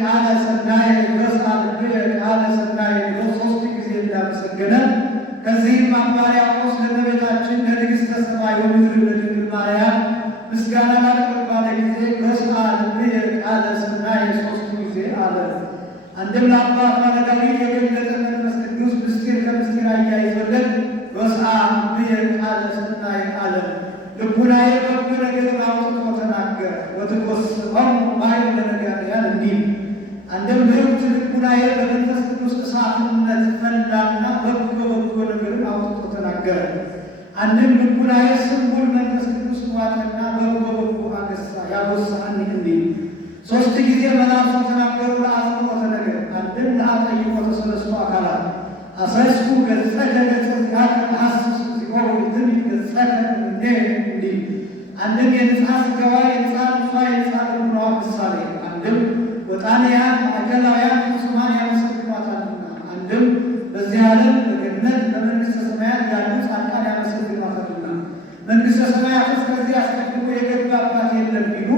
ቃለ ሠናይ ወስብሐት ቃለ ሠናይ ብሎ 3 ጊዜ እንዳመሰገነ ከዚህም አባ ሕርያቆስ ለእመቤታችን ለንግሥተ ሰማይ ወምድር ለድንግል ማርያም ምስጋና ላቀረበ ባለ ጊዜ ወስብሐት ቃለ ሠናይ 3 ጊዜ አለ። አንድም ለአባቷ ለዳዊት የገለጠ መንፈስ ቅዱስ ምስጢር ከምስጢር አያይዞለት ወስብሐት ቃለ ሠናይ አለ። ልቡናዬ በጎ ነገርን አውጥቶ ተናገረ ወትኰስዖሙ ማኅበረ ነጋድያን እንዲል። አንድም ብርክት ልቡናዬ በመንፈስ ቅዱስ እሳትነት ፈላና በጎ ነገርን አውጥቶ ተናገረ። አንድም ልቡናዬ ስንቡል መንፈስ ቅዱስ ዋጠና በጎ አገሳ ያጎሳኒ እንዲል። 3 ጊዜ መላልሰው ተናገሩ ለአጽንዖተ ነገር። አንድም ለአጠይቆተ ሠለስቱ አካላት አስረስኩ ገጸከ ገጸ ዚአከ ተሐስስ ዚኦ ወይትን ገጸከ እንዴ እንዲል። አንድም የንጽሐ ሥጋዋ የንጽሐ ነፍሷ የንጽሐ ልቡናዋ ምሳሌ። አንድም ወጣንያን ማዕከላውያን ፍጹማን ያመሰግኗታልና። አንድም በዚህ ዓለም በገነት በመንግሥተ ሰማያት ያሉ ጻድቃን ያመሰግኗታልና። መንግሥተ ሰማያት ከዚህ አስቀድሞ የገባባት የለም ቢሉ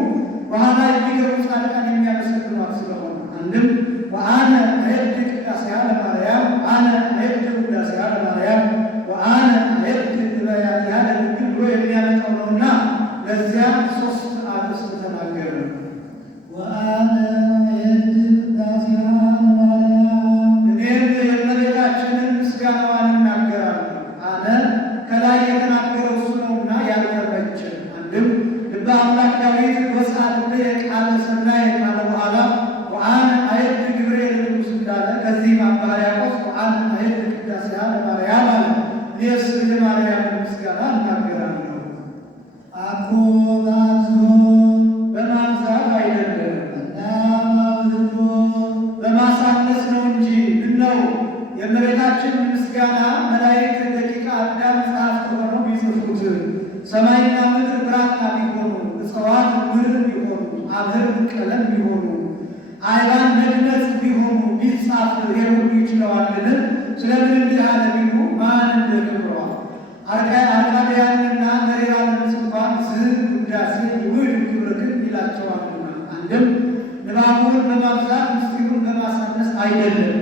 በኋላ የሚገቡ ጻድቃን የሚያመሰግኗት ስለሆነ። አንድም ወአነ አየድ ቅዳሴሃ ለማርያም አነ አየድ ውዳሴሃ ለማርያም ወአነ አየድ እበያቲሃ ለድንግል ብሎ የሚያመጣው ነውና ለዚያ 3 አርዕስት ተናገረ። ወአነ አየድ ቅዳሴሃ ለማርያም እኔም የእመቤታችንን ምስጋናዋን እናገራለሁ። አነ ከላይ የተናገረው እሱ ነውና ያልተረቸ። አንድም ልበ አምላክ ዳዊት ወስብሐት ቃለ ሠናይ ካለ በኋላ ወአነ አየድ ግብሬ ለንጉሥ እንዳለ ከዚህም አባ ሕርያቆስ ወአነ አየድ ቅዳሴሃ ለማርያም አለ። እኔስ የማርያምን ምስጋና እናገራለሁ። አኮ ባብዝሖ በማብዛት አይደለም እናማውህዶ በማሳነስ ነው እንጂ። ምነው የእመቤታችን ምስጋና መላእክት ደቂቀ አዳም ጸሐፍት ሆነው ቢጽፉት፣ ሰማይና ምድር ብራና ቢሆኑ፣ እጽዋት ብር ቢሆኑ፣ አብር ቀለም ቢሆኑ፣ አይባን መግነዝ ቢሆኑ ቢጻፍ ይሁን ይችለዋልን? ስለምን እንዲህ አለ ቢሉ ማን እንደ ክብሯ አርካድያንና መሪራንን እንኳን ውዳሴ ውህድ ክብርክን ይላቸዋልና። አንድም ንባቡን በማብዛት ምስጢሩን በማሳነስ አይደለም፣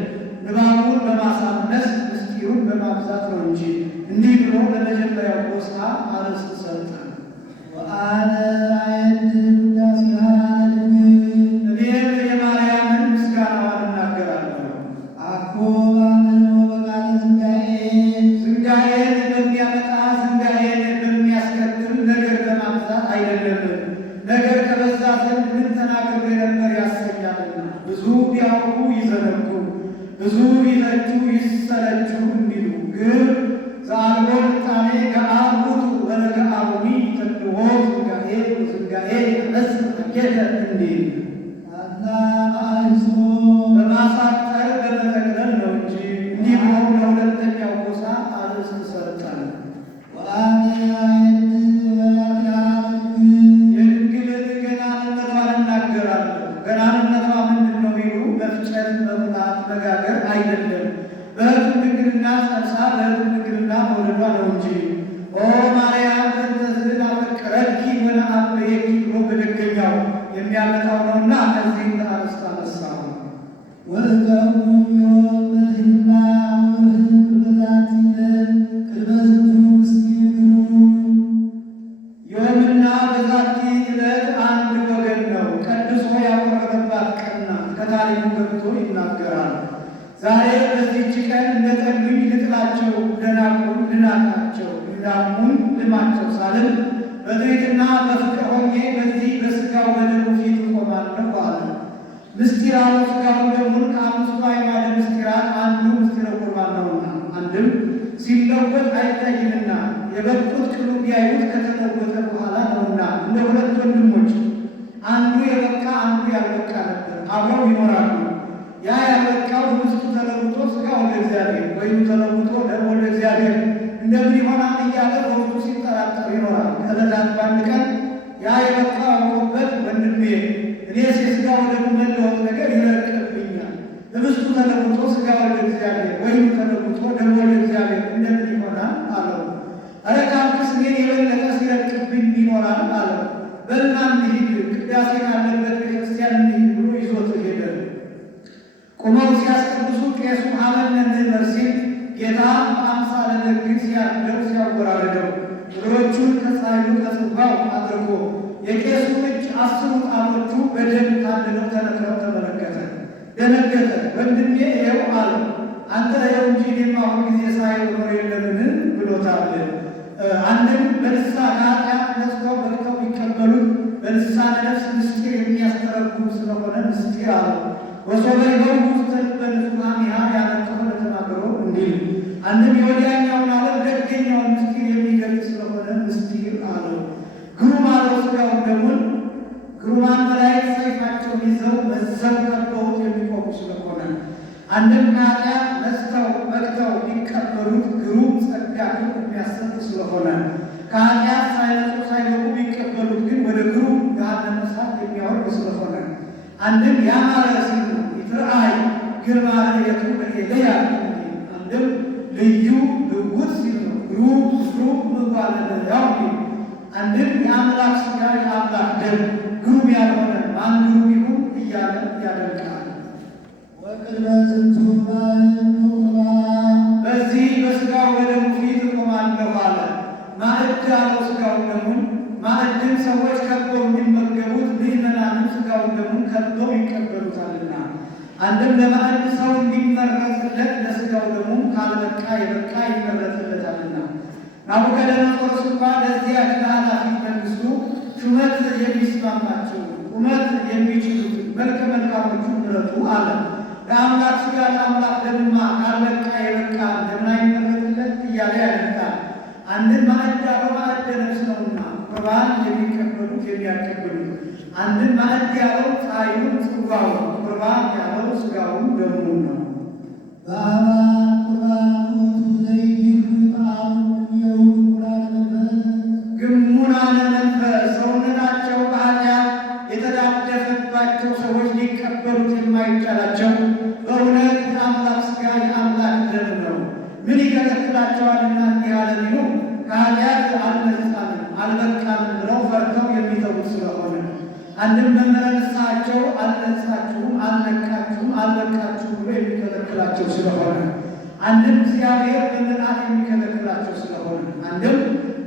ንባቡን በማሳነስ ምስጢሩን በማብዛት ነው እንጂ። እንዲህ ብሎ ለመጀመሪያው ጎሳ አርዕስት ሰጠ። ወአነ አየድ ውዳሴሃ ለድንግል እኔም የማርያምን ምስጋናዋን እናገራለሁ። አኮ ባንኖ በቃለ ዝንጋኤ ዝንጋኤን በሚያመጣ ዝንጋኤን በሚያስከትል ነገር በማብዛት አይደለም። ነገር ከበዛ ዘንድ ምን ተናግሬ ነበር ያሰኛልና። ብዙ ቢያውቁ ይዘነጉ፣ ብዙ ቢፈጁ ይሰለቹ እንዲሉ ግን ዘአልቦ ምጣኔ ገአብ ውእቱ ወለገአቡኒ ተድኅቦ ዝንጋኤ ወዝንጋኤ ያመጽእ መኬተ እንዲል አላ በአይሶ በማሳጠር በመጠቅለል ነው እንጂ። እንዲህ ብሎ ለሁለተኛው ጎሳ አርዕስት ሰጠን። ወአነ አየድ ወያትሃ ለድንግል የድንግልን ገናንነቷን እናገራለሁ። ገናንነቷ ምንድን ነው ቢሉ መፍጨት፣ መሙላት፣ መጋገር አይደለም። በሕቱም ድንግልና ጸንሳ በሕቱም ድንግልና መውለዷ ነው እንጂ። ኦ ማርያም እንተዝን አፈቅረኪ ወነአብየኪ ብሎ በደገኛው የሚያመጣው ነውና ከዚህ አርዕስት አነሳሁ። ወእቀቡ ዮም በትሕትና ወበፍቅር በዛቲ ዕለት ቅድመ ዝንቱ ምስጢር ዮምና በዛቲ ዕለት አንድ ወገን ነው፣ ቀድሶ ያቆረበባት ቀን ናት። ከታሪኩ ገብቶ ይናገራል። ዛሬ በዚህች ቀን እንደጠሉኝ ልጥላቸው፣ እንደናቁኝ ልናቃቸው፣ እንዳሙኝ ልማቸው ሳልል በትሕትና በፍቅር ሆኜ በዚህ በሥጋው በደሙ ፊት እቆማለሁ አለ። ምስጢራቱ ሥጋውን ደሙን ከአምስቱ አዕማደ ምስጢራት አንዱ ምስጢረ ቁርባን ነውና፣ አንድም ሲለወጥ አይታይምና የበቁት ቅሉ ቢያዩት ከተለወጠ በኋላ ነውና፣ እንደ ሁለት ወንድሞች አንዱ የበቃ አንዱ ያልበቃ ነበር፣ አብረው ይኖራሉ። ያ ያልበቃው ህብስቱ ተለውጦ ሥጋ ወደ እግዚአብሔር፣ ወይኑ ተለውጦ ደም ወደ እግዚአብሔር እንደምን ይሆናል እያለ በውስጡ ሲጠራጠር ይኖራል። ከዕለታት በአንድ ቀን ያ የበቃው አውቆበት ወንድሜ እኔስ የሥጋ ወደ መለወጥ ነገር ይረቅብኛል፣ ህብስቱ ተለውጦ ሥጋ ወደ እግዚአብሔር፣ ወይኑ ተለውጦ ደም ወደ እግዚአብሔር እንደምን ይሆናል አለው። ኧረ ካልክስ እኔን የበለጠ ሲረቅብኝ ይኖራል አለው። በልና እንሂድ፣ ቅዳሴ ካለበት ቤተክርስቲያን እንሂድ ብሎ ይዞት ሄደ። ቁመው ሲያስቀድሱ ቄሱ አመነ ንዕመር ሲል ጌታ በአምሳለ በግ ሲያርደው ሲያወራርደው እግሮቹን ከፀሐዩ ከጽዋው አድርጎ የቄሱ እጅ 10 ጣቶቹ በደም ታድለው ተነክረው ተመለከተ፣ ደነገጠ። ወንድሜ ይኸው አለው። አንተ ይኸው እንጂ እኔማ ሁልጊዜ ሳየው ኖር የለምን ብሎታል። አንድም በልሳነ ኃጢአት ነጽተው በቅተው ቢቀበሉት በልሳነ ነፍስ ምስጢር የሚያስተረጉም ስለሆነ ምስጢር አለው። ወሶበ ይገቡ ውስተ ልበ ንጹሐኒሃ ያነጥፉ ለተናገሩ እንዲል አንድም የወዲያኛውን ዓለም ደገኛውን ምስጢር የሚገልጽ ስለሆነ ምስጢር አለው። ግሩም አለው ሥጋውን ደሙን ግሩማን መላእክት ሰይፋቸውን ይዘው መዘው ከበውት የሚቆሙ ስለሆነ አንድም ከኃጢአት ነጽተው በቅተው ቢቀበሉት ግሩም ጸጋ የሚያሰጥ ስለሆነ ከኃጢአት ሳይነጹ ሳይበቁ ቢቀበሉት ግን ወደ ግሩም ገሃነመ እሳት የሚያወርድ ስለሆነ አንድም ያማረ ሲል ነው ይትርአይ ግርማ ለየቱ በኤልያ አንድም ልዩ ልውጥ ሲል ነው ግሩም ምግባረ ለያው አንድም የአምላክ ሥጋ የአምላክ ደም ግሩም ያልሆነ ማን ግሩም ይሁን እያለ ያደርጋል። ወቅድመ ዝንቱ በዚህ በሥጋው በደሙ ፊት እቆማለሁ አለ። ማዕድ አለው ሥጋውን ደሙን። ማዕድን ሰዎች ከበው እንዲመገቡት ምዕመናንም ሥጋውን ደሙን ከበው ይቀበሉታልና አንድም ለማዕድ ሰው እንዲመረጥለት ለሥጋው ደሙም ካልበቃ የበቃ ይመረጥለታልና ናቡከደነፆር እንኳ ለዚያች ለኃላፊት መንግሥቱ ሹመት የሚስማማቸው ቁመት የሚችሉት መልከ መልካሞቹ ምረጡ አለ። ለአምላክ ሥጋ ለአምላክ ደምማ ካልበቃ የበቃ እንደምን አይመረጥለት እያለ ያደርጋል። አንድን ማዕድ ያለው ማዕደ ነፍስ ነውና ቁርባን የሚቀበሉት የሚያቀበሉት አንድን ማዕድ ያለው ፀሐዩን ጽዋውን ቁርባን ያለው ሥጋውን ደሙን ነው። በአማን ቁርባን ዘይይሁ ጣዕሙ የውቁራን መንፈስ ግሙናነ መንፈስ ሰውነታቸው በኃጢአት የተዳደፈባቸው ሰዎች ሊቀበሉት የማይቻላቸው በእውነት የአምላክ ሥጋ የአምላክ ደም ነው። ምን ይከለክላቸዋልና እንዲህ አለ ቢሉ ከኃጢአት አልነጻንም አልበቃንም ብለው ፈርተው የሚተዉት ስለሆነ አንድም መምህረ ንስሐቸው አልነጻችሁም አልነቃችሁም አልበቃችሁም ብሎ የሚከለክላቸው ስለሆነ አንድም እግዚአብሔር በምልአት የሚከለክላቸው አንድም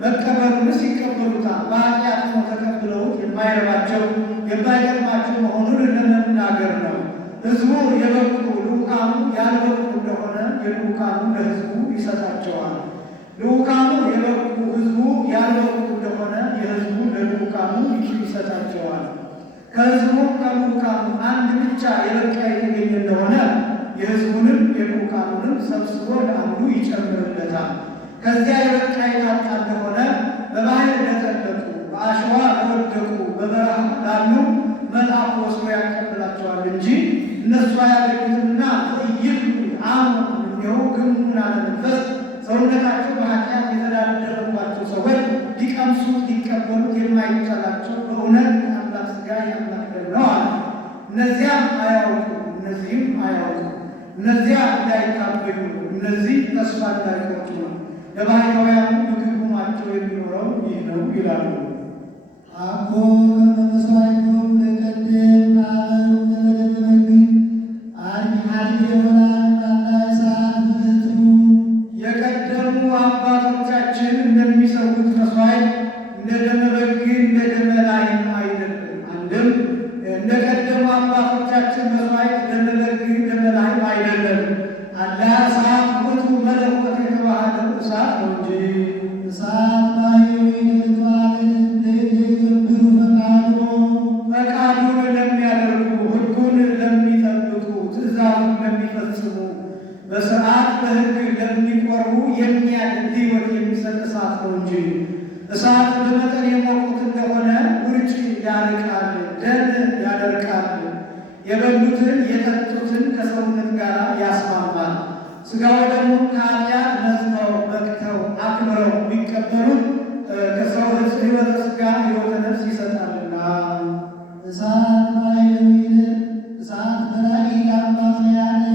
መቀበሉንስ ይቀበሉታል። በኃጢአት ነው ተቀብለውት የማይረባቸው የማይጠቅማቸው መሆኑን ለመናገር ነው። ሕዝቡ የበቁ ልዑካኑ ያልበቁ እንደሆነ የልዑካኑ ለሕዝቡ ይሰጣቸዋል። ልዑካኑ የበቁ ሕዝቡ ያልበቁ እንደሆነ የሕዝቡ ለልዑካኑ ይሰጣቸዋል። ከሕዝቡ ከልዑካኑ አንድ ብቻ የበቃ የተገኘ እንደሆነ የሕዝቡንም የልዑካኑንም ሰብስቦ ለአንዱ ይጨምርለታል። ከዚያ የበቃ የታጣ እንደሆነ በባሕር ለጠለቁ በአሸዋ ለወደቁ በበረሃ ላሉ መልአኩ ወስዶ ያቀብላቸዋል እንጂ እነሱ አያገኙትምና ይህ አሙ እንዲሁ ግሙና ለመንፈስ ሰውነታቸው በኃጢአት የተዳደረባቸው ሰዎች ሊቀምሱት ሊቀበሉት የማይቻላቸው በእውነት የአምላክ ሥጋ የአምላክ ደም ነው አለ። እነዚያም አያውቁ እነዚህም አያውቁ፣ እነዚያ እንዳይታበዩ እነዚህ ተስፋ እንዳይቆርጡ ነው። ለባሕታውያኑ ምግቡማቸው የሚኖረው ይህ ነው ይላሉ። አኮ ከመመስዋዕቱ ለቀደም አበው ለበለበግ አርጅ የሆናን ባላ ሰዓት ምቱ የቀደሙ አባቶቻችን እንደሚሰዉት መስዋዕት እንደ ደመ በግ እንደ ደመ ላህም አይደለም። አንድም እንደ ቀደሙ አባቶቻችን መስዋዕት ደመ በግ ደመ ላህም አይደለም። አላ እሳት ውእቱ መለኮት የተዋሃደው እሳት ነው እንጂ እሳት ማየዊ ለተዋሃደ ለየገብሩ ፈቃዱን ለሚያደርጉ ሕጉን ለሚጠብቁ ትእዛዙን ለሚፈጽሙ በሥርዓት በሕግ ለሚቆርቡ የሚያድን ሕይወት የሚሰጥ እሳት ነው እንጂ እሳት በመጠን የሞቁት እንደሆነ ውርጭ ያርቃል፣ ደም ያደርቃል፣ የበሉትን የጠጡትን ከሰውነት ጋር ያስማማል። ሥጋው ደግሞ ከኃጢአት ነጽተው በቅተው አክብረው የሚቀበሉት ከሰው ሕይወተ ሥጋ ሕይወተ ነፍስ ይሰጣልና። እሳት ማየዊ እሳት በላይ አምባሰያነ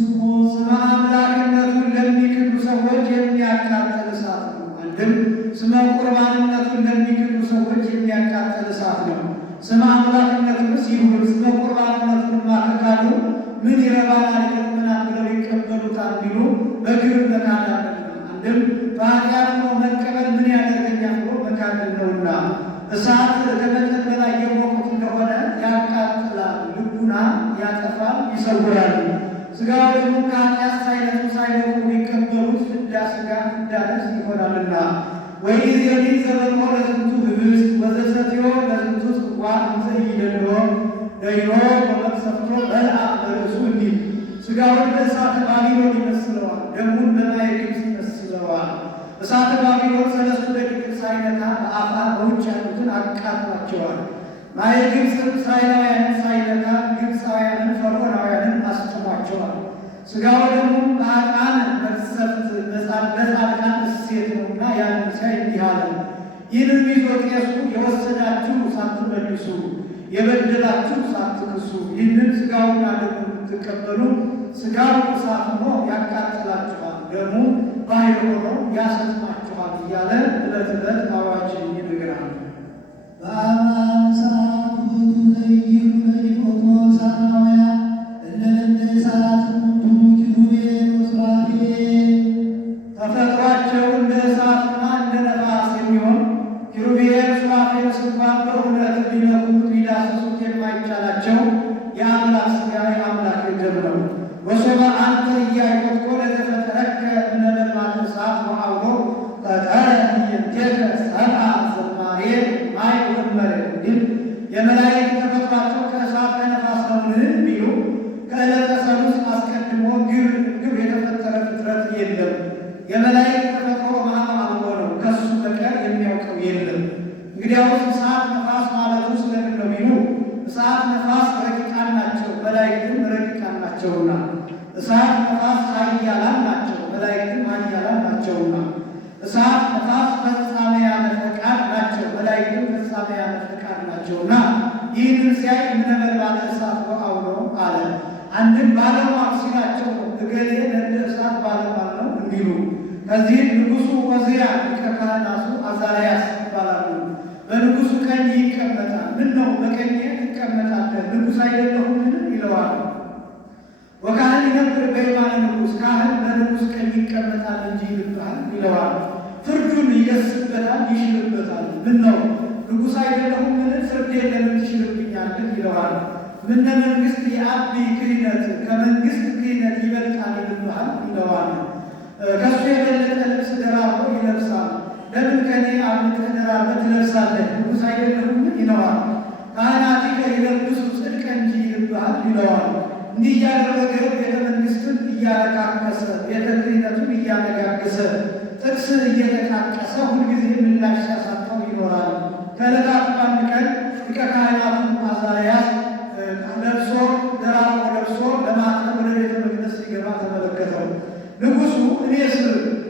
ስሞ ስመ አምላክነቱን ለሚክዱ ሰዎች የሚያቃጥል እሳት ነው። አንድም ስመ ቁርባንነቱን ለሚክዱ ሰዎች የሚያቃጥል እሳት ነው። ስመ አምላክነቱንስ ይሁን ስመ ቁርባንነቱንማ ከካዱ ምን ይረባናል ይጠቅመናል ብለው ይቀበሉታል ቢሉ በግብር መካድ አለና። አንድም በኃጢአት ነው መቀበል ምን ያደርገኛል ብሎ መካድ ነውና። እሳት ከመጠን በላይ የሞቁት እንደሆነ ያቃጥላል፣ ልቡና ያጠፋል፣ ይሰውራል። ሥጋው ደግሞ ከኃጢአት ሳይነጹ ሳይነቁ ቢቀበሉት ፍዳ ሥጋ ፍዳ ነፍስ ይሆናልና። ወኢዜኒ ዘበልዖ ለዝንቱ ኅብስት ወዘሰትዮ ለዝንቱ ጽዋ እንዘ ኢይደልዎ ደይኖ በመቅሰፍቶ በልዐ በርእሱ እንዲል ሥጋውን በእሳተ ባቢሎን ይመስለዋል፣ ደሙን በማየ ግብፅ ይመስለዋል። እሳተ ባቢሎን ሰለስቱ ደቂቅ ሳይነካ በአፋ በውጭ ያሉትን አቃጥሏቸዋል። ማየ ግብፅ እስራኤላውያንን ሳይነካ ግብፃውያንን ፈርዖናውያንን አስጥሟቸዋል። ሥጋው ደግሞ በኃጥአን መቅሰፍት በጻድቃን እሴት ነውና ያንን ሲያይ እንዲህ አለ። ይህንም ይዞ ቄሱ የወሰዳችሁ ሳትመልሱ የበደላችሁ ሳትክሱ ይህንን ሥጋውና ደሙ የምትቀበሉ ሥጋው እሳት ሆኖ ያቃጥላችኋል፣ ደሙ ባሕር ሆኖ ያሰጥማችኋል እያለ ዕለት ዕለት አዋጅን ይነግራል። በአማን ሰዓት ውእቱ ዘይክሉ ለኢፎቶ ሳማውያ እለለተ እሳት ሙቱ ኪሩቤል ወሱራፌል ተፈጥሯቸው እንደ እሳትና እንደ ነፋስ የሚሆን ኪሩቤል ሱራፌልስ እንኳን በእውነት ሊነኩት ሊዳስሱት የማይቻላቸው የአምላክ ሥጋ የአምላክ ደም ነው። ወሶበ አንተ ኢያዕቆብ ለተፈጠረከ ነበልባለ እሳት ወአውሎ ፈጠረ እምኔከ ሰብአ ዝማሬ ማይ ወመሬት እንዲል የመላእክት ተፈጥሯቸው ከእሳት ከነፋስ ነውን ቢሉ ከዕለተ ሰሉስ አስቀድሞ ግብር የተፈጠረ ፍጥረት የለም። የመላእክት ተፈጥሮ ማኅበራዊ ነው፣ ከሱ በቀር የሚያውቀው የለም። እንግዲያውስ እሳት ነፋስ ማለቱ ስለምን ነው ቢሉ እሳት ነፋስ ረቂቃን ናቸው፣ መላእክትም ረቂቃን ናቸውና። እሳት ነፋስ ኃያላን ናቸው፣ መላእክትም ኃያላን ናቸውና። እሳት ነፋስ ፈጻመያነ ፈቃድ ናቸው፣ መላእክትም ፈጻመያነ ፈቃድ ናቸውና። ይህንን ሲያይ ነበልባለ እሳት ወአውሎ አለ። አንድም ባለሟል ሲላቸው ነው እገሌ እንደ እሳት ባለሟል ነው እንዲሉ። ከዚህም ንጉሡ ዖዝያ ሊቀ ካህናቱ አዛርያስ ይባላሉ። በንጉሡ ቀኝ ይቀመጣል። ምን ነው በቀኜ ትቀመጣለህ ንጉሥ አይደለሁምን ይለዋል። ወካህን ይነብር በየማነ ንጉሥ ካህን በንጉሥ ቀኝ ይቀመጣል እንጂ ይልብሃል ይለዋል። ፍርዱ ይገስበታል፣ ይሽርበታል። ምን ነው ንጉሥ አይደለሁም ምን ፍርዴን ለምን ትሽርብኛለህ ይለዋል። ምነ መንግሥት የአቢ ክህነት ከመንግሥት ክህነት ይበልጣል ይልብሃል ይለዋል። ከእሱ የበለጠ ልብስ ደራርቦ ይለብሳል። ለምን ከኔ አብልጠህ ደራርበህ ትለብሳለህ? ንጉሥ አይደለሁም ይለዋል። ካህናቲከ ይለብሱ ጽድቀ እንጂ ይልብሃል ይለዋል። እንዲህ እያደረገ ቤተ መንግሥትን እያረካከሰ ቤተ ክህነቱን እያነጋገሰ ጥቅስ እየተቃቀሰ ሁልጊዜ ምላሽ ሲያሳጣው ይኖራል። ከዕለታት በአንድ ቀን ሊቀ ካህናቱ አዛርያስ ለብሶ ደራርቦ ለብሶ ለማጠብ ወደ ቤተ መቅደስ ሲገባ ተመለከተው። ንጉሡ እኔስ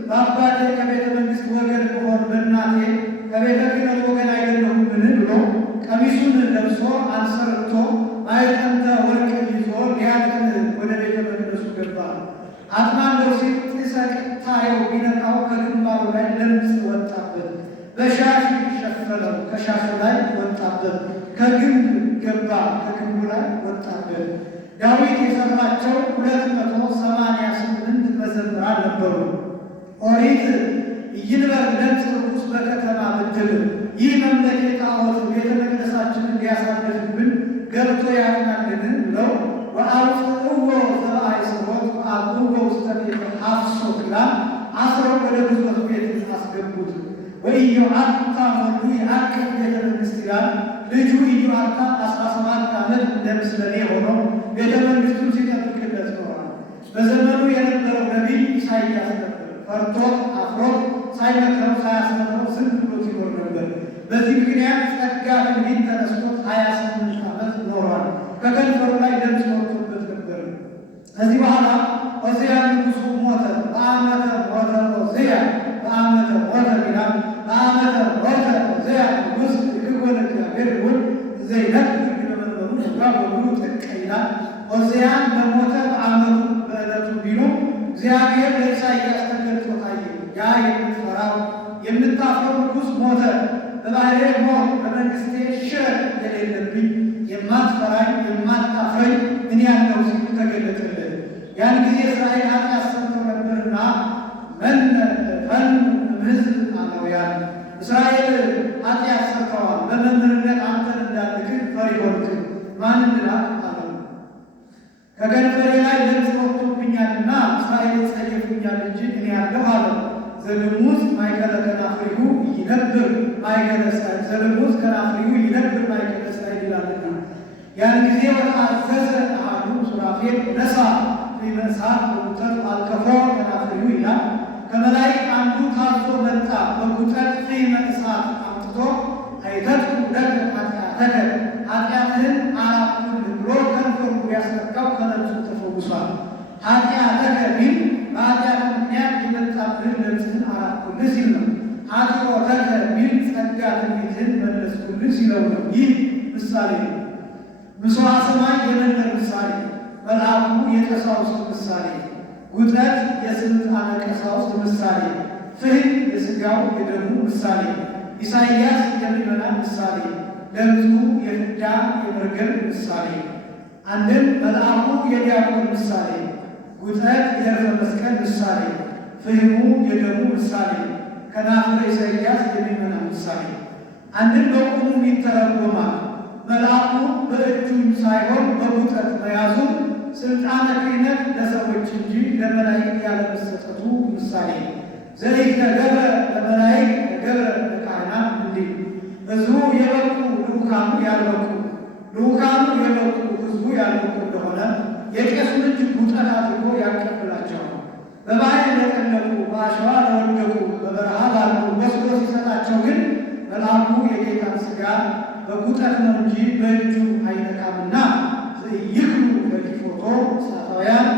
በአባቴ ከቤተ መንግሥት ወገን ብሆን በእናቴ ከቤተ ክህነት ወገን አይደለሁምን ብሎ ቀሚሱን ለብሶ አንሰርቶ ማዕጠንተ ወርቅ ይዞ ሊያጥን ወደ ቤተ መቅደሱ ገባ። አጥናለሁ ሲል ጢሰ ቅታሬው ቢነካው ከግንባሩ ላይ ለምጽ ወጣበት። በሻሽ ሸፈነው፣ ከሻሹ ላይ ወጣበት። ከግንብ ገባ፣ ከግንቡ ላይ ወጣበት። ዳዊት የሰራቸው 288 መዘምራን ነበሩ። ኦሪት ይንበር ለምጽ ርኩስ በከተማ ብትል ይህ መምለኬ ጣዖት ቤተ መቅደሳችንን ሊያሳድፍብን ገብቶ ያጥናልን ብለው ወአውፅእዎ ዘበአይስሮት ወአብእዎ ውስተ ቤተ ሐፍሶት ይላል። አስረው ወደ ግዞት ቤት አስገቡት። ወኢዮአታም ወልዱ የአቅብ ቤተ መንግሥት ይላል። ልጁ ኢዮአታም 17 ዓመት እንደ ምስለኔ ሆኖ ቤተ መንግሥቱን ሲጠብቅለት ኖሯል። በዘመኑ የነበረው ነቢይ ኢሳይያስ ነበር። ፈርቶት አፍሮት ሳይመክረው ሳያስተምረው ዝም ብሎት ይኖር ነበር። በዚህ ምክንያት ጸጋ ትንቢት ተነስቶት 28 ዓመት ኖሯል። ከከንፈሩ ላይ ደምፅ ወጥቶበት ነበር። ከዚህ በኋላ ዖዝያን ንጉሡ ሞተ። በዓመተ ሞተ ዖዝያን በዓመተ ሞተ ይላል። በዓመተ ሞተ ዖዝያን ንጉሥ ይክወን እግዚአብሔር ይሁን ዘይነብር በመንበሩ ጋ በሙሉ ጥቀ ይላል። ዖዝያን በሞተ በዓመቱ በዕለቱ ቢሉ እግዚአብሔር ለኢሳይያስ ተገልጦ ታየ። ያ የምትፈራው የምታፍረው ንጉሥ ሞተ። በባሕርየ ሞት በመንግሥቴ ሽረት የሌለብኝ የማትፈራኝ የማታፍረኝ ምን ያለው ሲሉ ተገለጠለት። ያን ጊዜ እስራኤል ኃጢአት ሰርተው ነበርና መነ ፈኑ እምሕዝብ አላውያን እስራኤል ኃጢአት ሰርተዋል። በመምህርነት አንተን እንዳልክህ ፈሪ ሆንክ። ማንን ልላክ አለው። ከከንፈሬ ላይ ለምጽ ወጥቶብኛልና እስራኤል ጸየፉኛል እንጂ እኔ ያለሁ አለው። ዘልሙት ማእከለ ከናፍሪሁ ይነብር ማእከለ እስራኤል ዘልሙት ከናፍሪሁ ይነብር ማእከለ እስራኤል ይላልና። ያን ጊዜ ወተአዘዘ አሐዱ ሱራፌል ነሣ ዲበ እሳት በጉጠት አልከፎ ከናፍሪሁ ይላል። ከመላእክት አንዱ ታዞ መጣ። በጉጠት ፊመ እሳት አምጥቶ አይተትኩ ለከ ኃጢአተከ ኃጢአትህን አራቅሁልህ ብሎ ከንፈሩ ቢያስነካው ከለምጹ ተፈውሷል። ኃጢአተከ ቢል በኃጢአት ምክንያት የመጣብህን ለምጽህን አራቅሁልህ ሲል ነው። ኃጢአተከ ቢል ጸጋ ትንቢትህን መለስኩልህ ሲለው ነው። ይህ ምሳሌ ነው። ምሥዋዕ ሰማይ የመንበር ምሳሌ፣ መልአኩ የቀሳውስት ምሳሌ፣ ጉጠት የስልጣነ ቀሳውስት ምሳሌ፣ ፍህም የሥጋው የደሙ ምሳሌ፣ ኢሳይያስ የሚመናን ምሳሌ፣ ለምጹ የፍዳ የመርገም ምሳሌ። አንድም መልአኩ የዲያቆን ምሳሌ፣ ጉጠት የዕርፈ መስቀል ምሳሌ፣ ፍህሙ የደሙ ምሳሌ፣ ከናፍረ ኢሳይያስ የሚመናን ምሳሌ። አንድም በቁሙ ይተረጎማል። መልአኩ በእጁም ሳይሆን በጉጠት መያዙ ስልጣነ ክህነት ለሰዎች እንጂ ለመላእክት ያለመሰጠቱ ምሳሌ። ዘይተገብረ ለመላእክት ተገብረ ለካህናት እንዲል ሕዝቡ የበቁ ልኡካኑ ያልበቁ ልኡካኑ የበቁ ሕዝቡ ያልበቁ እንደሆነ የቄሱን እጅ ጉጠት አድርጎ ያቀብላቸዋል። በባሕር ለጠለቁ በአሸዋ ለወደቁ በበረሃ ላሉ ወስዶ ሲሰጣቸው ግን መልአኩ የጌታን ሥጋ በጉጠት ነው እንጂ በእጁ አይነካምና ይክሉ በኪፎቶ እሳታውያን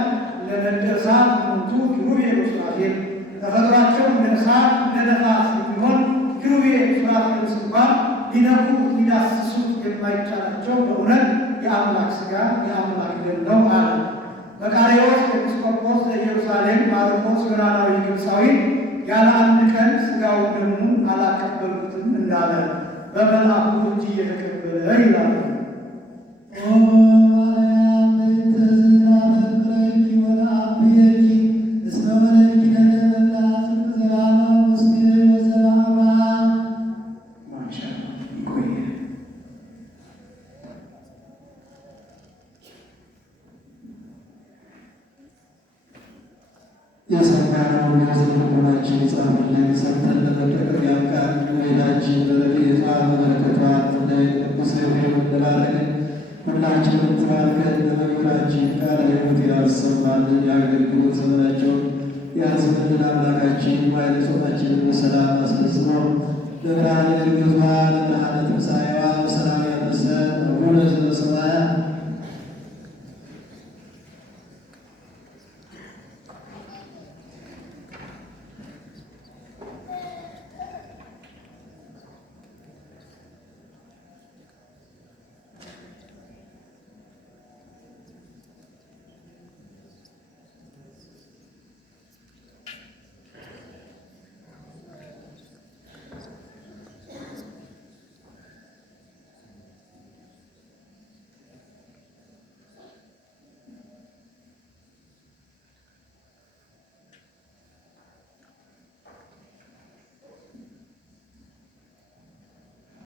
ለነደ እሳት እሙንቱ ኪሩቤል ወሱራፌል ተፈጥሯቸው እንደ እሳት እንደ ነፋስ የሚሆን ኪሩቤል ሱራፌልስ እንኳን ሊነኩ ሊዳስሱት የማይቻላቸው በእውነት የአምላክ ሥጋ የአምላክ ደም ነው አለ። መቃርዮስ ኤጲስቆጶስ ዘኢየሩሳሌም ማርቆስ ዮናናዊ ግብፃዊ ያለ አንድ ቀን ሥጋውን ደሙን አላቀበልኩትም እንዳለ በመልአኩ እጅ እየተቀበለ ይላል። እስመ ወለድኪ ለነ መላ ጽድቅ ዘላለማ ውስቴ ወዘላለማ ያሰማልን። የአገልግሎት ዘመናቸውን ያጽናልን። አምላካችን ባይለ ጾታችንን በሰላም አስፈጽሞ ለብርሃነ